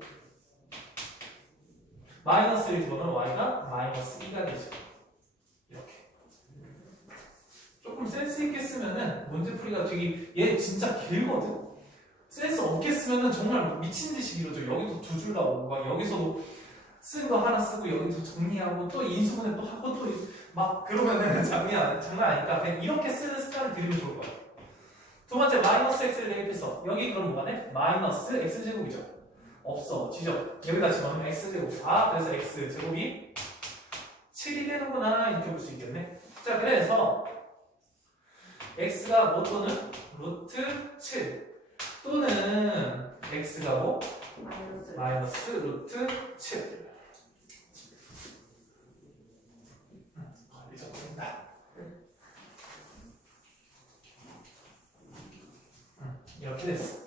마이너스 1 집어넣으면 y가 마이너스 2가 되죠. 이렇게 조금 센스 있게 쓰면은 문제풀이가 되게 얘 진짜 길거든? 센스 없게 쓰면은 정말 미친 듯이 길어져. 여기도 두 줄 나오고 막 여기서도 쓴 거 하나 쓰고 여기도 정리하고 또 인수분해 또 하고 또 막 그러면은 장난 아니까 그냥 이렇게 쓰는 습관을 들이면 좋을 거야. 두 번째 마이너스 x를 대입해서 여기 그럼 뭐가 돼? 마이너스 x제곱이죠. 없어지죠. 여기다 집어넣으면 x제곱. 그래서 x제곱이 7이 되는구나 이렇게 볼 수 있겠네. 자 그래서 x가 뭐 또는 루트 7 또는 x가 뭐? 마이너스 루트 7 잊어버린다. 이렇게 됐어.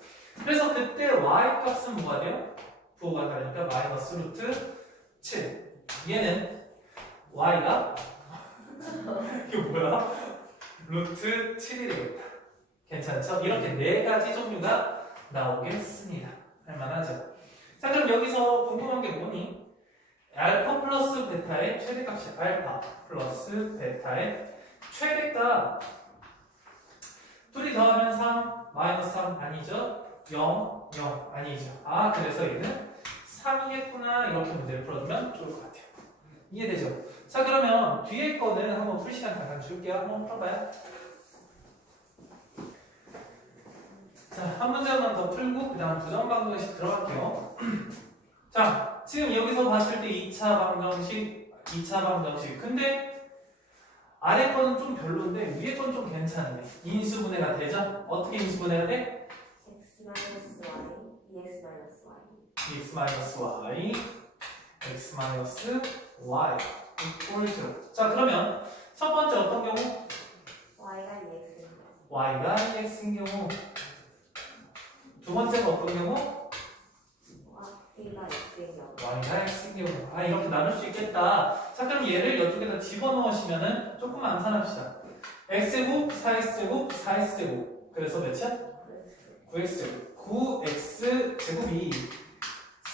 그래서 그때 y 값은 뭐가 돼요? 부호가 다르니까 마이너스 루트 7 얘는 y가 이게 뭐야? 루트 7이 되겠다. 괜찮죠? 이렇게 네 가지 종류가 나오겠습니다. 할만하죠? 자 그럼 여기서 궁금한 게 뭐니? 알파 플러스 베타의 최대값이 알파 플러스 베타의 최대값 둘이 더하면 3 마이너스 3 아니죠? 0 0 아니죠? 그래서 얘는 3이겠구나 이렇게 문제를 풀어주면 좋을 것 같아요. 이해되죠? 자 그러면 뒤에 거는 한번 풀 시간 잠깐 줄게요. 한번 풀어봐요. 자, 한 문제만 더 풀고 그 다음 부정 방정식 들어갈게요. 자, 지금 여기서 봤을 때 2차 방정식 근데 아래 거는 좀 별론데 위에 건 좀 괜찮네. 인수분해가 되죠? 어떻게 인수분해가 돼? x 마이너스 y, 2x 마이너스 y. x 마이너스 y, x 마이너스 y 이꼴 0. 자, 그러면 첫 번째 어떤 경우? y가 2x인 경우. y가 2x인 경우. 두 번째가 어떤 경우? y가 x인 경우. y가 x인 경우. 이렇게 나눌 수 있겠다. 자, 그럼 얘를 이쪽에다 집어넣으시면은 조금 암산합시다. x제곱, 4x제곱, 4x제곱. 그래서 몇이야? 9x제곱. 9x제곱이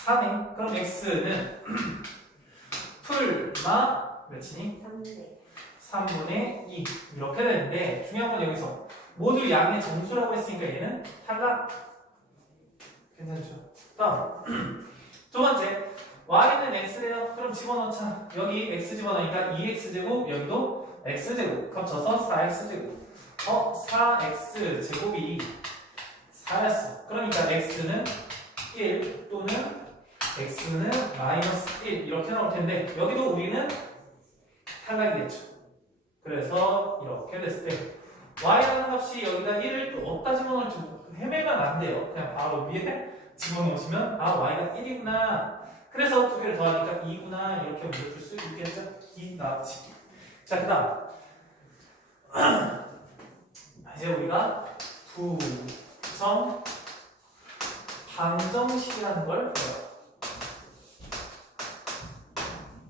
3이. 그럼 x는 풀마 몇이니? 3대. 3분의 2. 이렇게 되는데 중요한 건 여기서 모두 양의 정수라고 했으니까 얘는 탈락. 괜찮죠? 다음 두 번째 y는 x래요. 그럼 집어넣자. 여기 x 집어넣으니까 2x제곱 여기도 x제곱 겹쳐서 4x제곱 4x 제곱이 4였어. 그러니까 x는 1 또는 x는 마이너스 1 이렇게 나올 텐데 여기도 우리는 탈락이겠죠. 그래서 이렇게 됐을 때 y라는 값이 여기다 1을 또 어디다 집어넣을지 헤매면 안 돼요. 그냥 바로 위에 집어넣으시면 아 y가 1이구나. 그래서 두 개를 더하니까 2구나 이렇게 문제 풀 수 있겠죠? 2 나왔지. 자, 그 다음 이제 우리가 부정 방정식이라는 걸 배워요.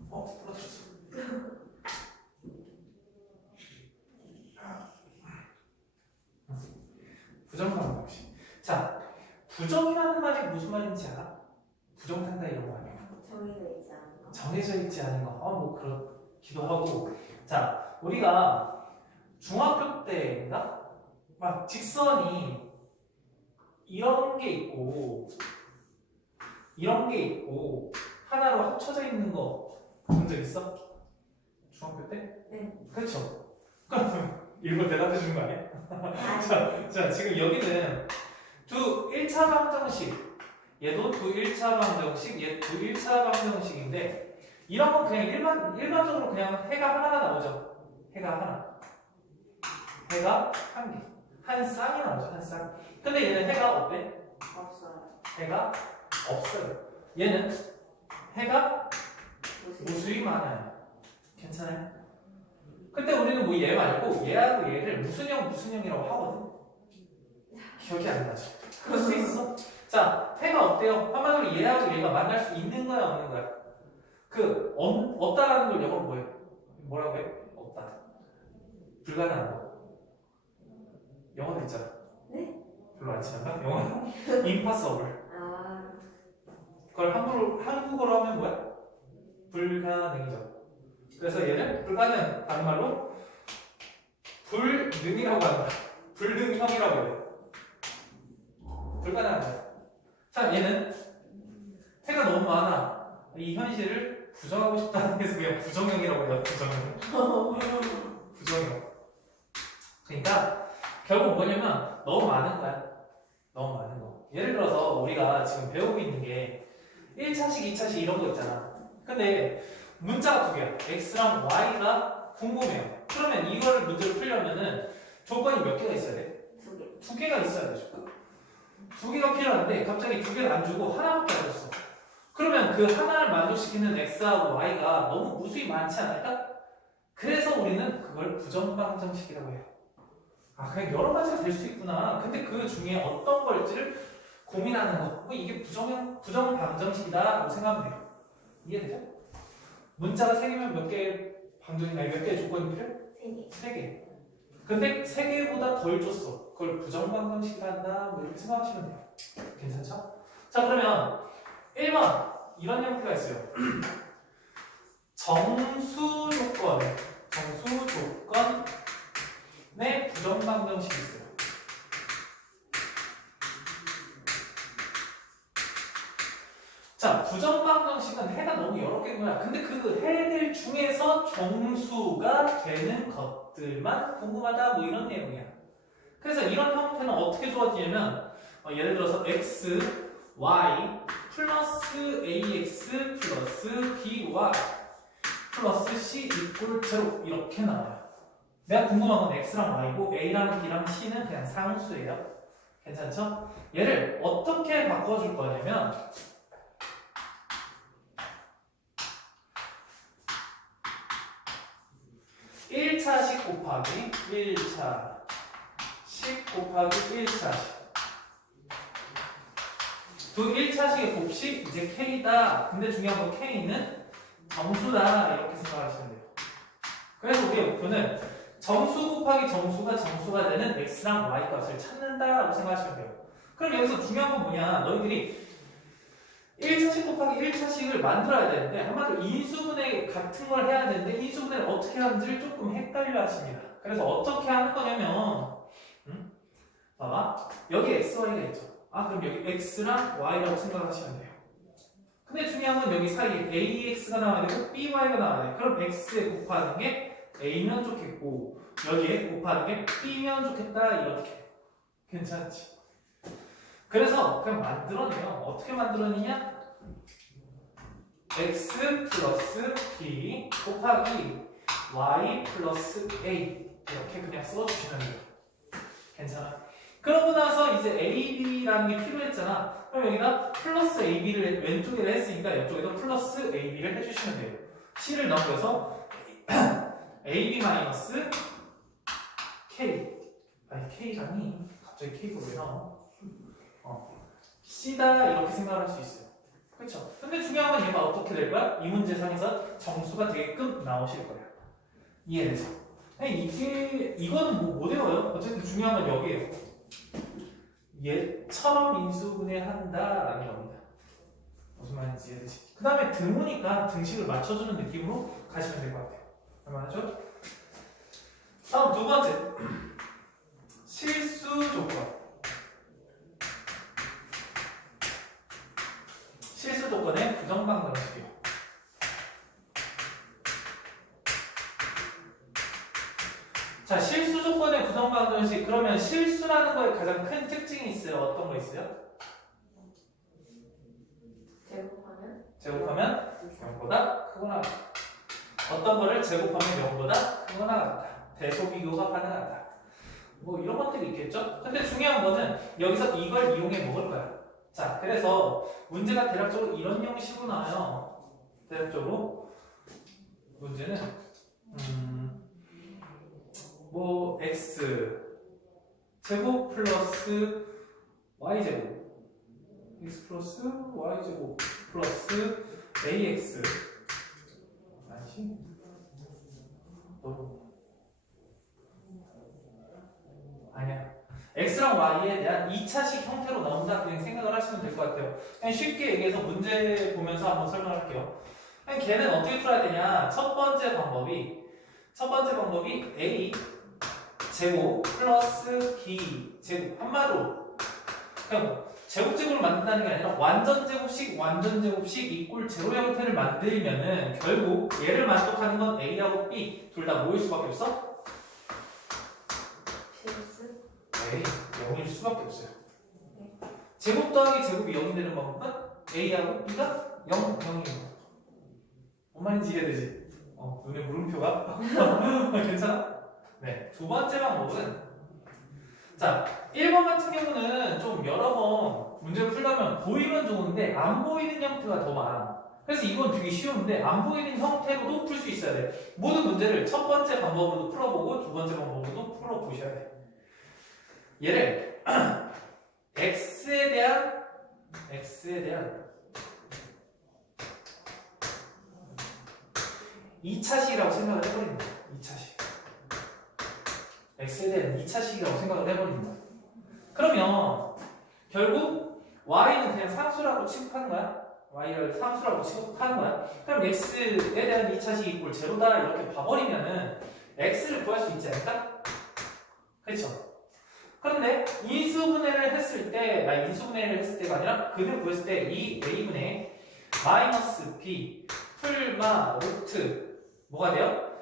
떨어졌어. 부정 방정식. 자, 부정이라는 말이 무슨 말인지 알아? 부정한다 이런 거 아니에요? 정의가 있지 않은 거. 정해져 있지 않은 거. 뭐 그렇기도 하고. 자, 우리가 중학교 때인가? 막 직선이 이런 게 있고 이런 게 있고 하나로 합쳐져 있는 거 본 적 있어? 중학교 때? 네. 그렇죠. 그럼 이거 대답해 주는 거 아니야? 아니. 자, 지금 여기는 두 1차 방정식 얘도 두 1차 방정식 얘 두 1차 방정식인데 이런 건 그냥 일반적으로 그냥 해가 하나가 나오죠. 해가 하나. 해가 한 개. 한 쌍이 나오죠. 한 쌍. 근데 얘는 해가 어때? 없어요. 해가 없어요. 얘는 해가 무슨? 무수히 많아요. 괜찮아요? 근데 우리는 뭐 얘 말고 얘하고 얘를 무슨 형이라고 하거든. 기억이 안 나죠. 그럴 수 있어. 자, 해가 어때요? 한마디로 얘하고 얘가 만날 수 있는 거야, 없는 거야? 그 없다라는 걸 영어로 뭐라고 해? 없다. 불가능한 거. 영어도 있잖아. 네? 별로 안 친한가? 영어? impossible. 아. 그걸 한국어로 하면 뭐야? 불가능이죠. 그래서 얘는 불가능, 다른 말로 불능이라고 한다. 불능형이라고 해요. 불가능한 거야. 자, 얘는 해가 너무 많아. 이 현실을 부정하고 싶다는 해서 그냥 부정형이라고 해요. 부정형. 그러니까 결국 뭐냐면 너무 많은 거야. 너무 많은 거. 예를 들어서 우리가 지금 배우고 있는 게 1차식, 2차식 이런 거 있잖아. 근데 문자가 두 개야. x랑 y가 궁금해요. 그러면 이거를 문제로 풀려면은 조건이 몇 개가 있어야 돼? 두 개. 두 개가 있어야 되죠. 두 개가 필요한데 갑자기 두 개를 안 주고 하나밖에 안 줬어. 그러면 그 하나를 만족시키는 x하고 y가 너무 무수히 많지 않을까? 그래서 우리는 그걸 부정방정식이라고 해요. 아, 그냥 여러 가지가 될 수 있구나. 근데 그 중에 어떤 걸지를 고민하는 거. 뭐 이게 부정방정식이다라고 생각하면 돼요. 이해되죠? 문자가 세 개면 몇 개의 몇 개의 조건이 필요해? 세 개. 세 개. 근데 세 개보다 덜 줬어. 그걸 부정방정식이란다. 뭐 이렇게 생각하시면 돼요. 괜찮죠? 자, 그러면 1번 이런 형태가 있어요. 정수 조건의 부정방정식이 있어요. 자, 부정방정식은 해가 너무 여러 개인 거야. 근데 그 해들 중에서 정수가 되는 것들만 궁금하다 뭐 이런 내용이야. 그래서 이런 형태는 어떻게 주어지냐면 예를 들어서 x, y 플러스 ax 플러스 by 플러스 c 이꼴 0 이렇게 나와요. 내가 궁금한 건 x랑 y고 a랑 b랑 c는 그냥 상수예요. 괜찮죠? 얘를 어떻게 바꿔줄 거냐면 1차식 곱하기 1차식 곱하기 1차식 두 1차식의 곱식 이제 K다. 근데 중요한 건 K는 정수다 이렇게 생각하시면 돼요. 그래서 우리의 목표는 정수 곱하기 정수가 되는 X랑 Y 값을 찾는다라고 생각하시면 돼요. 그럼 여기서 중요한 건 뭐냐, 너희들이 1차식 곱하기 1차식을 만들어야 되는데 한마디로 인수분해 같은 걸 해야 되는데 인수분해를 어떻게 하는지를 조금 헷갈려 하십니다. 그래서 어떻게 하는 거냐면 봐봐, 여기 x, y가 있죠. 그럼 여기 x랑 y라고 생각하시면 돼요. 근데 중요한 건 여기 사이에 ax가 나와야 되고 by가 나와야 돼. 그럼 x에 곱하는 게 A면 좋겠고 여기에 곱하는 게 B면 좋겠다 이렇게 괜찮지? 그래서 그냥 만들어내요. 어떻게 만들어내냐? X 플러스 B 곱하기 Y 플러스 A 이렇게 그냥 써주시면 돼요. 괜찮아? 그러고 나서 이제 AB라는 게 필요했잖아. 그럼 여기다 플러스 AB를 왼쪽에 했으니까 이쪽에도 플러스 AB를 해주시면 돼요. C를 넘겨서 AB 마이너스 K 아니 K라니 갑자기 K가 왜 나와? C다 이렇게 생각할 수 있어요. 그렇죠? 근데 중요한 건 얘가 어떻게 될 거야? 이 문제상에서 정수가 되게끔 나오실 거예요. 이해돼서? 이거는 못 외워요. 어쨌든 중요한 건 여기에요. 얘처럼 인수분해한다라는 겁니다. 무슨 말인지 이해되시죠? 그 다음에 등호니까 등식을 맞춰주는 느낌으로 가시면 될 것 같아요. 얼마나죠? 다음 두 번째 실수 조건. 실수 조건의 부정방 정식이요. 자, 실수 조건의 부정방 정식. 그러면 실수라는 거에 가장 큰 특징이 있어요. 어떤 거 있어요? 제곱하면 0보다 크거나 같다. 어떤 거를 제곱하면 0보다 크거나 같다. 대소 비교가 가능하다. 뭐 이런 것들이 있겠죠? 근데 중요한 거는 여기서 이걸 이용해 먹을 거야. 자, 그래서 문제가 대략적으로 이런 형식으로 나와요. 대략적으로 문제는 뭐 x 제곱 플러스 y 제곱 x 플러스 y 제곱 플러스 ax 아니지? 아니야. x랑 y에 대한 2차식 형태로 나온다 그냥 생각을 하시면 될 것 같아요. 그냥 쉽게 얘기해서 문제 보면서 한번 설명할게요. 그냥 걔는 어떻게 풀어야 되냐? 첫 번째 방법이 a 제곱 플러스 b 제곱. 한마디로 그냥 제곱제곱을 만든다는 게 아니라 완전 제곱식 이꼴 제로 형태를 만들면은 결국 얘를 만족하는 건 a하고 b 둘 다 뭐일 수밖에 없어? 에이, 0일 수밖에 없어요. 제곱 더하기 제곱이 0이 되는 방법은 a하고 b가 0, 0이에요. 뭔 말인지 이해되지? 눈에 물음표가? 괜찮아? 네. 두 번째 방법은 자, 1번 같은 경우는 좀 여러 번 문제를 풀려면 보이면 좋은데 안 보이는 형태가 더 많아. 그래서 이건 되게 쉬운데 안 보이는 형태로도 풀 수 있어야 돼. 모든 문제를 첫 번째 방법으로도 풀어보고 두 번째 방법으로도 풀어보셔야 돼. 얘를 x에 대한 2차식이라고 생각을 해버립니다. 2차식. x에 대한 2차식이라고 생각을 해버립니다. 그러면 결국 y는 그냥 상수라고 취급하는 거야. y를 상수라고 취급하는 거야. 그럼 x에 대한 2차식이 이꼴 제로다 이렇게 봐버리면은 x를 구할 수 있지 않을까? 그렇죠? 그런데 인수분해를 했을 때가 아니라 근을 구했을 때 이 a분의 마이너스 b 풀마 루트 뭐가 돼요?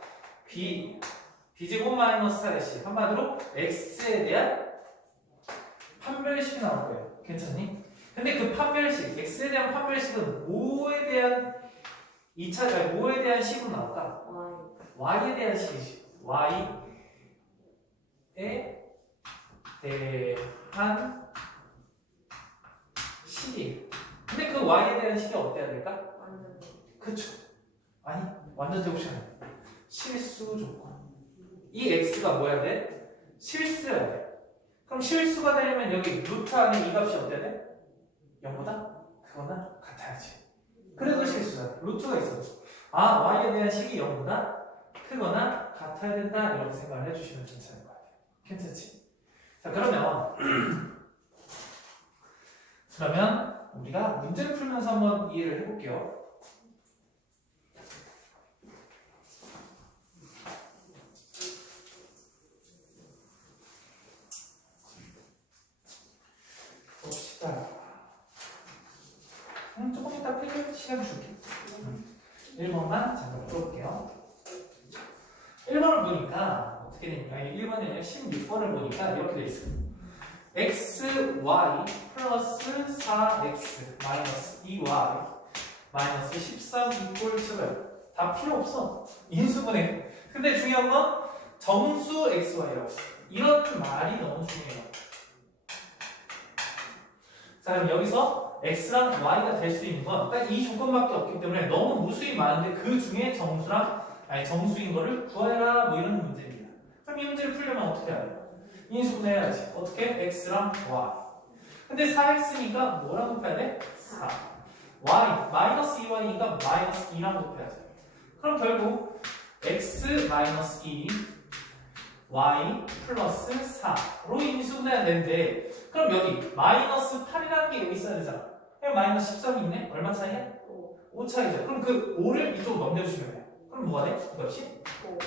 b제곱 마이너스 4의 한마디로 x에 대한 판별식이 나올 거예요. 괜찮니? 근데 그 판별식, x에 대한 판별식은 뭐에 대한 뭐에 대한 식으로 나올까? y에 대한 식이지. y에 대한 식이. 근데 그 y에 대한 식이 어때야 될까? 그쵸? 아니, 완전 제곱식 아니야. 실수 조건. 이 x가 뭐야 돼? 실수여야 돼. 그럼 실수가 되려면 여기 루트 안에 이 값이 어때야 돼? 0보다 크거나 같아야지. 그래도 실수다. 루트가 있어. 아, y에 대한 식이 0보다 크거나 같아야 된다. 이렇게 생각을 해주시면 괜찮을 것 같아요. 괜찮지? 자, 그러면 우리가 문제를 풀면서 한번 이해를 해볼게요. 봅시다. 조금 이따 풀릴 시간 줄게. 1번만 잠깐 풀어볼게요. 1번을 보니까 어떻게 되니까 1번이 아니라 16번을 보니까 이렇게 돼 있어. xy 플러스 4x 마이너스 2y 마이너스 13 이꼴 7. 다 필요 없어. 인수분해. 근데 중요한 건 정수 xy라고. 이런 말이 너무 중요해요. 자, 그럼 여기서 x랑 y가 될 수 있는 건 딱 이 조건밖에 없기 때문에 너무 무수히 많은데 그 중에 정수인 거를 구해라 뭐 이런 문제입니다. 그럼 이 문제를 풀려면 어떻게 해야 돼요? 인수분해해야지. 어떻게? x랑 y. 근데 4x니까 뭐랑 곱해야 돼? 4. y 마이너스 2y니까 마이너스 2랑 곱해야지. 그럼 결국 x 마이너스 2 y 플러스 4로 인수분해야 되는데 그럼 여기 마이너스 8이라는 게 여기 있어야 되잖아. 그럼 마이너스 13이 있네? 얼마 차이야? 5 차이죠. 그럼 그 5를 이쪽으로 넘겨주시면 돼요. 그럼 뭐가 돼? 이것이? 5.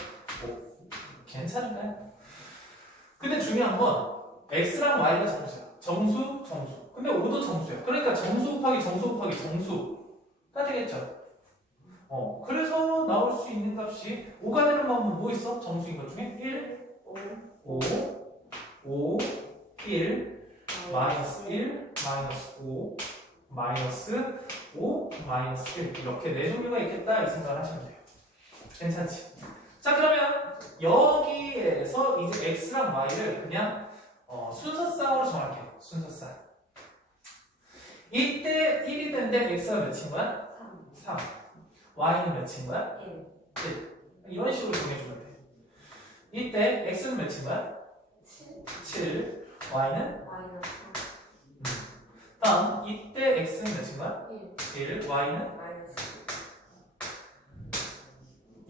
괜찮을까요? 근데 중요한 건 x랑 y가 정수야. 정수. 근데 5도 정수야. 그러니까 정수 곱하기 정수가 되겠죠. 그래서 나올 수 있는 값이 5가 되는 방법은 뭐 있어? 정수인 것 중에 1, 5, 1, 마이너스 1, 마이너스 5, 마이너스 5, 마이너스 1 이렇게 네 종류가 있겠다 이 생각을 하시면 돼요. 괜찮지? 자 그러면 여기에서 이제 x랑 y를 그냥 순서쌍으로 정할게요. 순서쌍. 이때 1이 된데 x가 몇인 거야? 3. y는 몇인 거야? 1. 이런 식으로 정해주면 돼. 이때 x는 몇인 거야? 7. y는? 마이너스 다음 이때 x는 몇인 거야? 1. y는? 마이너스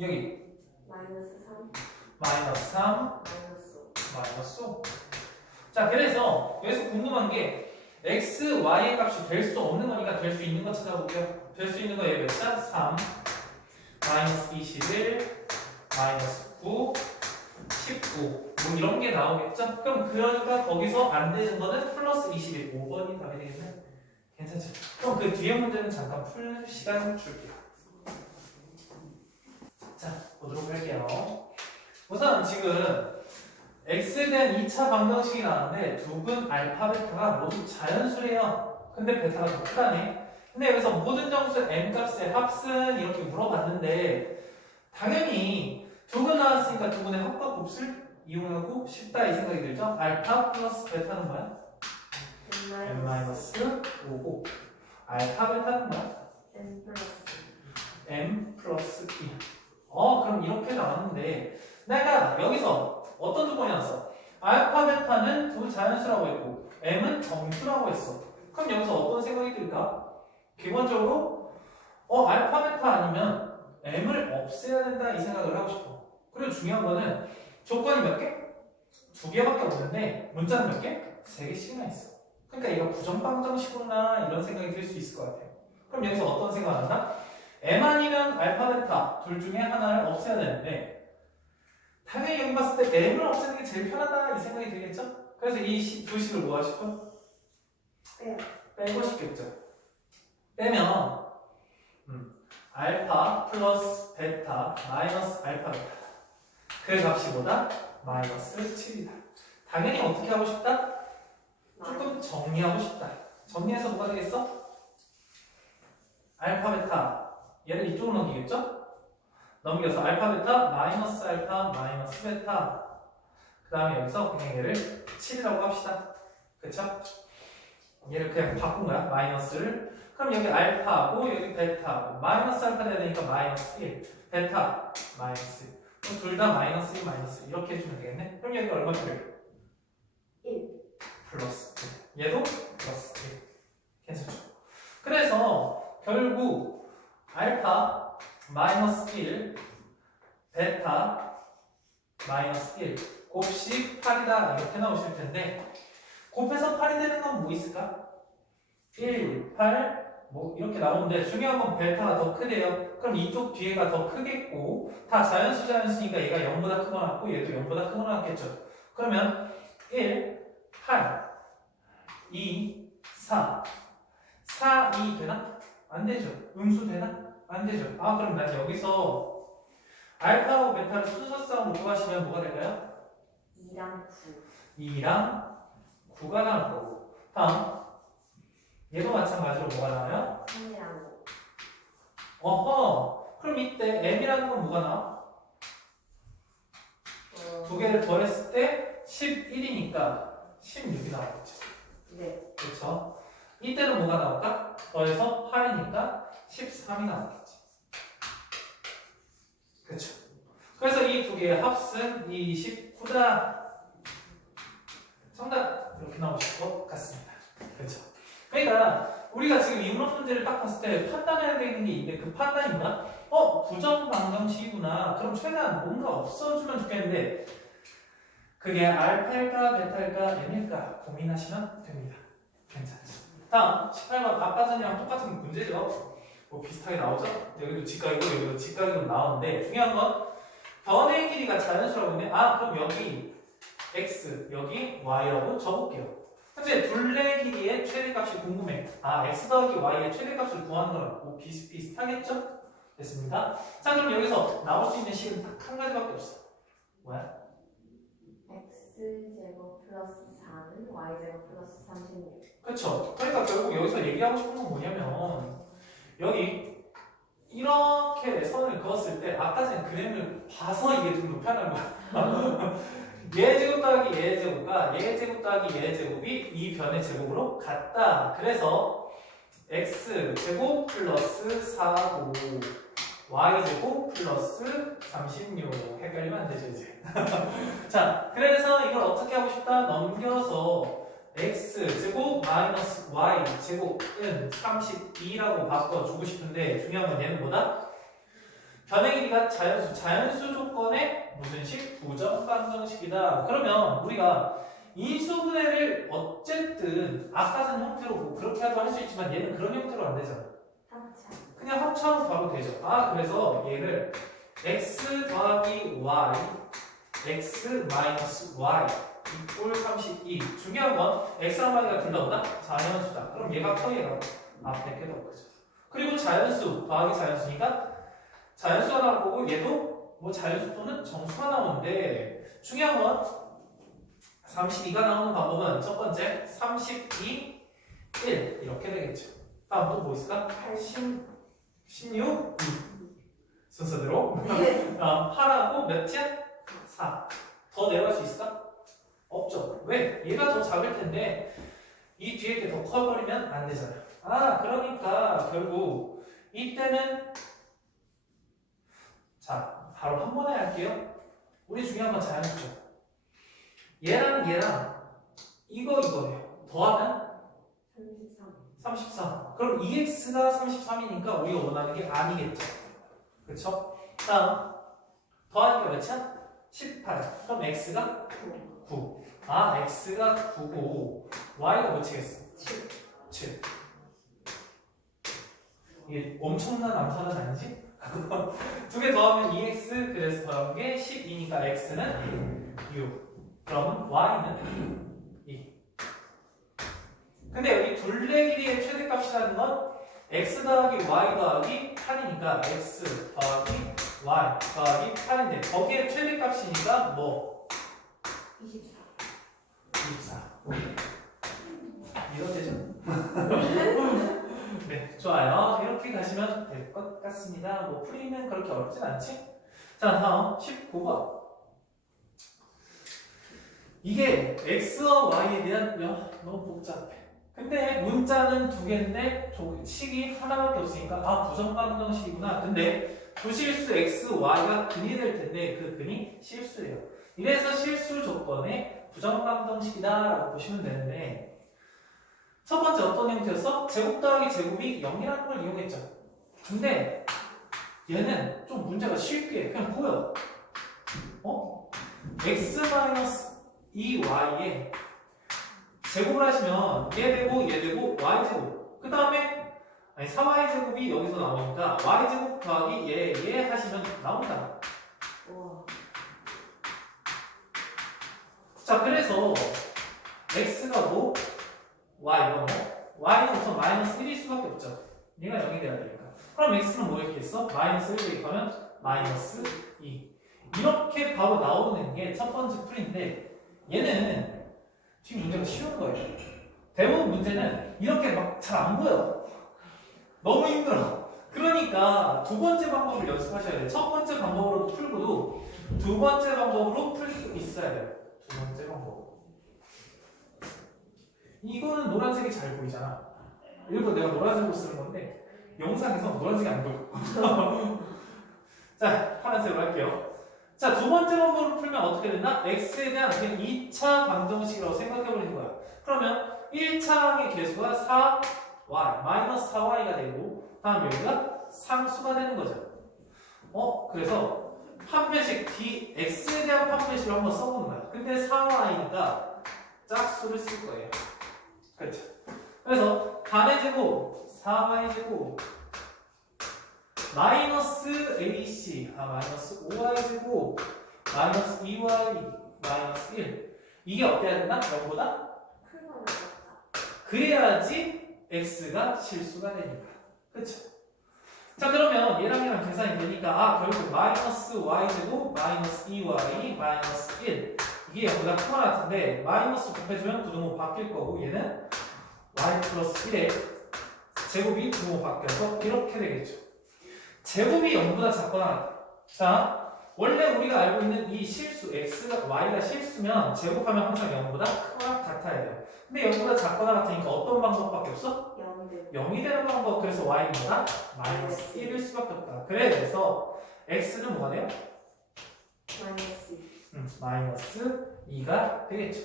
여기 마이너스 3 마이너스 3 마이너스 5. 자 그래서 여기서 궁금한 게 x, y의 값이 될 수 없는 거니까 될 수 있는 거 찾아볼게요. 될 수 있는 거 얘 몇이야? 3 마이너스 21 마이너스 9 19 뭐 이런 게 나오겠죠? 그럼 그러니까 거기서 안 되는 거는 플러스 21 5번이 답이 되겠네. 괜찮죠? 그럼 그 뒤에 문제는 잠깐 풀 시간 줄게요. 자 보도록 할게요. 우선 지금 x에 대한 2차 방정식이 나왔는데 두근 알파 베타가 모두 자연수래요. 근데 베타가 더 크다네. 근데 여기서 모든 정수 m 값의 합은 이렇게 물어봤는데 당연히 두근 나왔으니까 두근의 합과 곱수를 이용하고 싶다 이 생각이 들죠? 알파 플러스 베타는 뭐야? m 마이너스 5고 알파 베타는 뭐야? m 플러스 2. 그럼 이렇게 나왔는데 내가 여기서 어떤 조건이 나왔어? 알파 베타는 두 자연수라고 했고 m은 정수라고 했어. 그럼 여기서 어떤 생각이 들까? 기본적으로 알파 베타 아니면 m을 없애야 된다 이 생각을 하고 싶어. 그리고 중요한 거는 조건이 몇 개? 2개밖에 없는데 문자는 몇 개? 3개씩이나 있어. 그러니까 얘가 부정방정식구나 이런 생각이 들 수 있을 것 같아요. 그럼 여기서 어떤 생각을 한다? m 아니면 알파 베타 둘 중에 하나를 없애야 되는데 당연히 여기 봤을 때 m을 없애는 게 제일 편하다 이 생각이 들겠죠? 그래서 이 두 식을 뭐 하시고? 빼고 싶겠죠. 빼면 알파 플러스 베타 마이너스 알파 베타 그 값이 보다 마이너스 7이다. 당연히 어떻게 하고 싶다? 조금 정리하고 싶다. 정리해서 뭐가 되겠어? 알파 베타 얘를 이쪽으로 넘기겠죠? 넘겨서 알파 베타 마이너스 알파 마이너스 베타 그 다음에 여기서 그냥 얘를 7이라고 합시다. 그쵸? 얘를 그냥 바꾼 거야. 마이너스를. 그럼 여기 알파하고 여기 베타하고 마이너스 알파 돼야 되니까 마이너스 1 베타 마이너스 1 둘 다 마이너스 1 마이너스 1 이렇게 해주면 되겠네. 그럼 여기가 얼마 필요해? 1 플러스 1 얘도 플러스 1 괜찮죠? 그래서 결국 알파 마이너스 1 베타 마이너스 1 곱식 8이다 이렇게 나오실 텐데 곱해서 8이 되는 건 뭐 있을까? 1, 8 뭐 이렇게 나오는데 중요한 건 베타가 더 크대요. 그럼 이쪽 뒤에가 더 크겠고 다 자연수니까 얘가 0보다 크거나 같고 얘도 0보다 크거나 같겠죠. 그러면 1, 8, 2, 4 4, 2 되나? 안 되죠. 음수 되나? 안 되죠. 그럼 난 여기서 알파하고 베타를 순서쌍으로 구하시면 뭐가 될까요? 2랑 9. 2랑 9가 나올 거고. 다음. 얘도 마찬가지로 뭐가 나와요? 3이랑 5. 어허. 그럼 이때 m이라는 건 뭐가 나와? 두 개를 더했을 때 11이니까 16이 나오겠죠. 네. 그렇죠? 이때는 뭐가 나올까? 더해서 8이니까 13이 나오겠지. 그렇죠? 그래서 이 두 개의 합은 29다. 정답! 이렇게 나오실 것 같습니다. 그렇죠? 그러니까 우리가 지금 이 문학 문제를 딱 봤을 때 판단해야 되는 게 있는데 그 판단이 뭐야? 부정방정식이구나. 그럼 최대한 뭔가 없어주면 좋겠는데 그게 알파일까 베타일까 m일까 고민하시면 됩니다. 괜찮죠? 다음 18번 아까 전이랑 똑같은 문제죠. 뭐 비슷하게 나오죠? 여기도 직각이고 여기도 직각이고 나오는데 중요한 건 변의 길이가 자연수라고 했네. 그럼 여기 x 여기 y라고 적을게요. 근데 둘레 길이의 최대값이 궁금해. x 더하기 y의 최대값을 구하는 거랑 뭐 비슷비슷하겠죠? 됐습니다. 자 그럼 여기서 나올 수 있는 식은 딱 한 가지밖에 없어. 뭐야? x제곱 플러스 4는 y제곱 플러스 36. 그쵸? 그러니까 결국 여기서 얘기하고 싶은 건 뭐냐면 여기 이렇게 선을 그었을 때 아까 전에 그림을 봐서 이게 좀 더 편한 거야. 얘 제곱 더하기 얘 제곱과 얘 제곱 더하기 얘 제곱이 이 변의 제곱으로 같다. 그래서 x 제곱 플러스 4고 y 제곱 플러스 36 헷갈리면 안 되죠 이제. 자, 그래서 이걸 어떻게 하고 싶다? 넘겨서 x 제곱 마이너스 y 제곱은 32라고 바꿔주고 싶은데 중요한 건 얘는 뭐다? 변의 길이가 자연수 조건의 무슨 식? 부정방정식이다. 그러면 우리가 인수분해를 어쨌든 아까 전 형태로 뭐 그렇게 하도 할 수 있지만 얘는 그런 형태로 안 되잖아. 합차. 그냥 합쳐서 바로 되죠. 그래서 얘를 x 더하기 y x 마이너스 y 이꼴 32. 중요한 건 x랑 y가 둘 다 뭐다? 자연수다. 그럼 얘가 커 얘가 앞에 게 더 크죠. 그리고 자연수 더하기 자연수니까 자연수가 나올 거고 얘도 뭐 자연수 또는 정수가 나오는데 중요한 건 32가 나오는 방법은 첫 번째 32, 1 이렇게 되겠죠. 다음 또 뭐 있을까? 16, 2 순서대로 8하고 몇이야? 4. 더 내려갈 수 있을까? 없죠. 왜? 얘가 더 작을 텐데 이 뒤에 게 더 커버리면 안 되잖아. 그러니까 결국 이때는 자 바로 한 번에 할게요. 우리 중요한 건 자연수죠. 얘랑 이거예요. 더하면 33. 33. 그럼 2x가 33이니까 우리가 원하는 게 아니겠죠. 그렇죠? 다음 더하니까 몇이야? 18. 그럼 x가 9. x가 9고 y가 몇이겠어? 7. 이게 엄청난 암산은 아니지? 두 개 더하면 2x 그래서 더한 게 12니까 x는 6. 그럼 y는 2. 근데 여기 둘레 길이의 최대값이라는 건 x 더하기 y 더하기 8이니까 x 더하기 y 더하기 8인데 거기에 최대값이니까 뭐? 24. 24. 이해가 되죠? 네, 좋아요. 이렇게 가시면 될 것 같습니다. 뭐 풀이는 그렇게 어렵진 않지? 자, 다음 19번. 이게 x와 y에 대한 너무 복잡해. 근데 문자는 두 개인데 식이 하나밖에 없으니까 부정방정식이구나. 근데 부실수 x, y가 근이 될 텐데 그 근이 실수예요. 이래서 실수 조건의 부정방정식이다라고 보시면 되는데 첫 번째 어떤 형태였어? 제곱 더하기 제곱이 0이라는 걸 이용했죠. 근데 얘는 좀 문제가 쉽게 그냥 보여. x 마이너스 2y에 제곱을 하시면 얘 되고 얘 되고 y 제곱. 그 다음에 4y 제곱이 여기서 나오니까 y 제곱 더하기 얘 하시면 나온다. 우와. 자, 그래서 x가 뭐? y가 뭐? y는 우선 마이너스 1일 수밖에 없죠. 얘가 0이 돼야 되니까. 그럼 x는 뭐 이렇게 했어? 마이너스 1 대입하면 마이너스 2 이렇게 바로 나오는 게 첫 번째 풀인데 얘는 지금 문제가 쉬운 거예요. 대부분 문제는 이렇게 막 잘 안 보여. 너무 힘들어. 그러니까 두 번째 방법을 연습하셔야 돼요. 첫 번째 방법으로 풀고도 두 번째 방법으로 풀 수 있어야 돼요. 두 번째 방법. 이거는 노란색이 잘 보이잖아. 일부러 내가 노란색으로 쓰는 건데 영상에서 노란색이 안 보여. 자, 파란색으로 할게요. 자, 두 번째 방법으로 풀면 어떻게 된다? x에 대한 그냥 2차 방정식이라고 생각해버리는 거야. 그러면 1차항의 개수가 4y, 마이너스 4y가 되고 다음 여기가 상수가 되는 거죠. 그래서 판별식 dx에 대한 판별식을 한번 써보는 거야. 근데 4y니까 짝수를 쓸 거예요. 그렇죠. 그래서 반의 제곱 4y 제곱 마이너스 ac 마이너스 5y 제곱 마이너스 2y 마이너스 1 이게 어때야 된다? 0보다? 큰 거는 같다. 그래야지 x가 실수가 되니까. 그렇죠? 자, 그러면 얘랑 계산이 되니까 결국 마이너스 y 제곱 마이너스 2y 마이너스 1 이게 0보다 큰 거 같은데 마이너스 곱해주면 부등호 바뀔 거고 얘는 y 플러스 1에 제곱이 부등호 바뀌어서 이렇게 되겠죠. 제곱이 0보다 작거나 같다. 자, 원래 우리가 알고 있는 이 실수 x가 y가 실수면 제곱하면 항상 0보다 크거나 같아야 돼요. 근데 0보다 작거나 같으니까 어떤 방법밖에 없어? 0이 되는 방법. 그래서 y보다 마이너스 1일 수밖에 없다. 그래서 x는 뭐가 돼요? 마이너스 2가 되겠죠.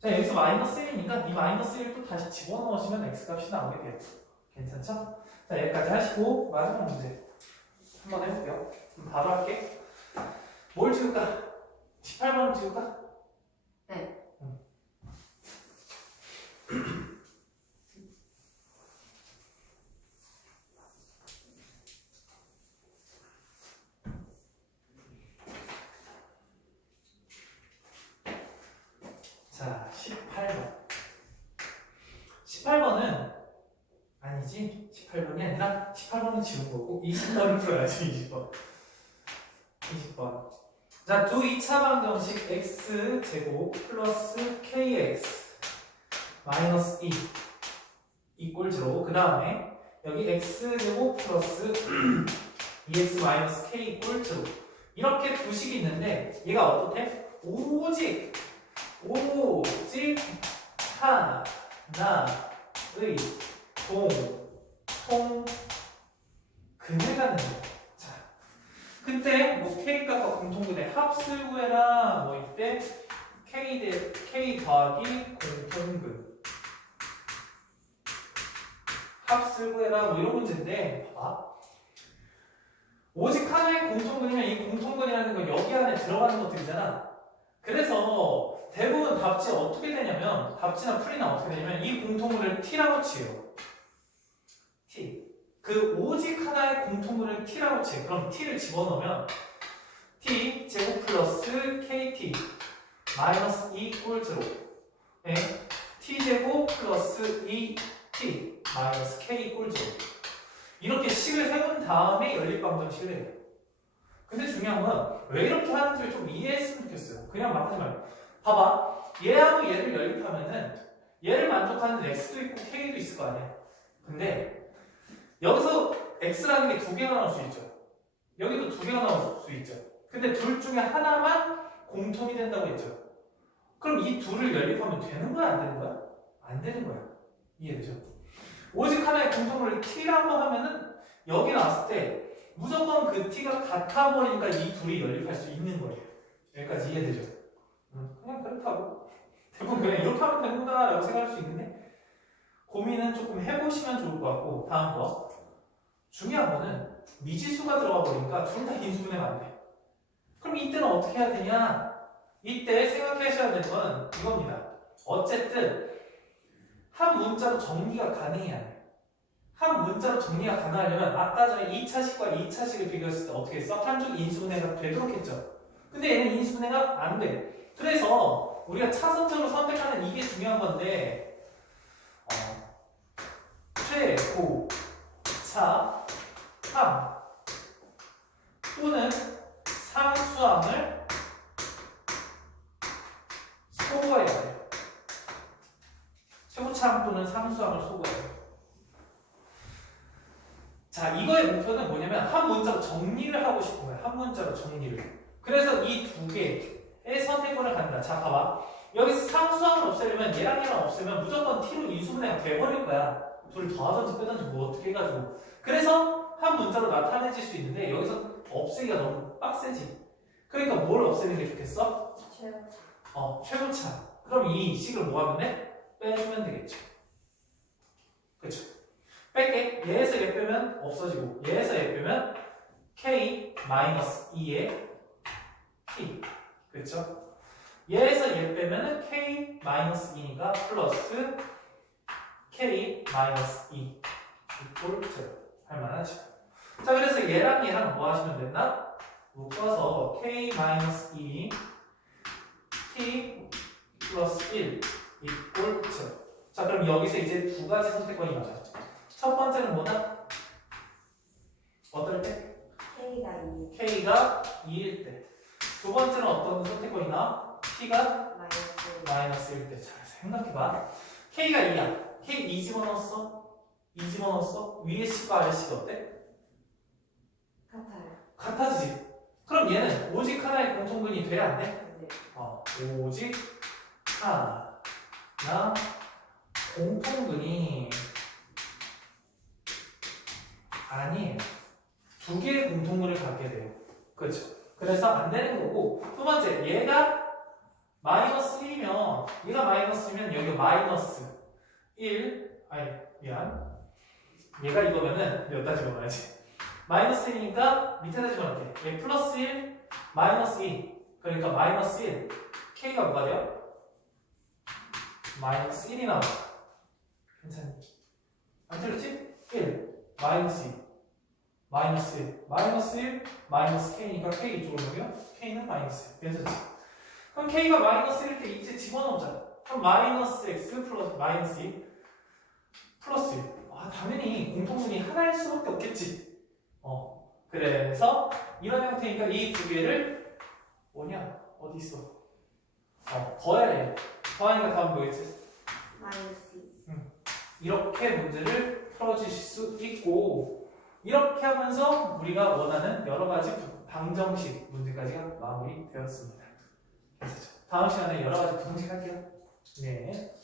자, 여기서 마이너스 1이니까 이 마이너스 1도 다시 집어넣으시면 x값이 나오게 돼요. 괜찮죠? 자, 여기까지 하시고 마지막 문제 한번 해볼게요. 그럼 바로 할게. 뭘 지울까? 18번 지울까? 네. 자, 18번. 18번은 아니지. 18번이 아니라 18번은 지운 거고 20번을 풀어야지. 20번. 자, 두 2차 방정식 x 제곱 플러스 kx 마이너스 2 이꼴 0. 그 다음에 여기 x 제곱 플러스 2x 마이너스 k 이꼴 0. 이렇게 두 식이 있는데 얘가 어떻대? 오직 하나의 공통근을 갖는 거야. 자, 그때 뭐 K값과 공통근의 합을 구해라 뭐 이때 K 더하기 공통근 합을 구해라 뭐 이런 문제인데 봐봐. 오직 하나의 공통근이면 이 공통근이라는 건 여기 안에 들어가는 것들이잖아. 그래서 대부분 답지 어떻게 되냐면 답지나 풀이나 어떻게 되냐면 이 공통근을 t라고 치요. t. 그 오직 하나의 공통근을 t라고 치요. 그럼 t를 집어넣으면 t 제곱 플러스 kt 마이너스 2 이꼴 0. 네. t 제곱 플러스 2t 마이너스 k 이꼴 0. 이렇게 식을 세운 다음에 연립방정식을 해요. 근데 중요한 건 왜 이렇게 하는지를 좀 이해했으면 좋겠어요. 그냥 막 하지 말고. 봐봐. 얘하고 얘를 연립하면은 얘를 만족하는 x도 있고 k도 있을 거 아니야. 근데 여기서 x라는 게 두 개가 나올 수 있죠. 여기도 두 개가 나올 수 있죠. 근데 둘 중에 하나만 공통이 된다고 했죠. 그럼 이 둘을 연립하면 되는 거야? 안 되는 거야? 안 되는 거야. 이해되죠? 오직 하나의 공통을 t라고 하면은 여기 나왔을 때 무조건 그 t가 같아 버리니까 이 둘이 연립할 수 있는 거예요. 여기까지 이해되죠? 그냥 그렇다고. 대부분 그냥 이렇게 하면 되는구나 라고 생각할 수 있는데 고민은 조금 해보시면 좋을 것 같고. 다음 거. 중요한 거는 미지수가 들어가 버리니까 둘 다 인수분해가 안 돼. 그럼 이때는 어떻게 해야 되냐? 이때 생각하셔야 되는 건 이겁니다. 어쨌든 한 문자로 정리가 가능해야 돼. 한 문자로 정리가 가능하려면 아까 전에 2차식과 2차식을 비교했을 때 어떻게 했어? 한쪽이 인수분해가 되도록 했죠. 근데 얘는 인수분해가 안 돼. 그래서 우리가 차선적으로 선택하는 이게 중요한 건데 최고 차 함 자, 이거의 목표는 뭐냐면 한 문자로 정리를 하고 싶은 거야. 한 문자로 정리를. 그래서 이 두 개의 선택권을 갖는다. 자, 봐봐. 여기서 상수항을 없애려면 얘랑 얘랑 없애면 무조건 t로 인수분해가 돼버릴 거야. 둘을 더하든지 빼든지 뭐 어떻게 해가지고. 그래서 한 문자로 나타내질 수 있는데 여기서 없애기가 너무 빡세지. 그러니까 뭘 없애는 게 좋겠어? 최고차. 최고차. 그럼 이 식을 뭐 하면 돼? 빼주면 되겠죠. 그쵸? 뺄게. 얘에서 얘 빼면 없어지고 얘에서 얘 빼면 k-2의 t. 그쵸? 얘에서 얘 빼면은 k-2니까 플러스 k-2 이꼴 0 할만하죠. 자, 그래서 얘랑 얘랑 뭐 하시면 된다? 묶어서 k-2 t 플러스 1 이꼴 0. 자, 그럼 여기서 이제 두 가지 선택권이 나와요. 첫 번째는 뭐다? 어떨 때? K가 2. k가 2일 때. 두 번째는 어떤 선택권이 나와? t가 마이너스. 마이너스일 때. 잘 생각해봐. k가 2야. k 2 집어넣었어? 2 집어넣었어? 위에 식과 아래 식이 어때? 같아요. 같아지지. 그럼 얘는 오직 하나의 공통분이 돼야 안 돼? 네. 오직 하나 공통분이 아니에요. 두 개의 공통분을 갖게 돼요. 그렇죠? 그래서 안 되는 거고. 두 번째, 얘가 마이너스 1이면 얘가 마이너스 1이면 여기가 마이너스 1 아니 미안 얘가 이거면은 여기다 집어넣어야지. 마이너스 1이니까 밑에다 집어넣을게. 얘 플러스 1 마이너스 2 그러니까 마이너스 1 k가 뭐가 돼요? 마이너스 1이 나와. 괜찮니? 안 틀렸지? 1 마이너스 2 마이너스 1 마이너스 1 마이너스 k니까 k 이쪽으로 보면 k는 마이너스 1 괜찮지? 그럼 k가 마이너스 1일 때 이제 집어넣자. 그럼 마이너스 x 플러스 마이너스 2 플러스 1 당연히 공통분이 하나일 수밖에 없겠지. 그래서 이런 형태니까 이 두 개를 뭐냐? 어디 있어? 더해야 돼. 더하니까 다음 뭐겠지? 마이너스 2. 이렇게 문제를 풀어주실 수 있고 이렇게 하면서 우리가 원하는 여러 가지 방정식 문제까지가 마무리되었습니다. 다음 시간에 여러 가지 부정식 할게요. 네.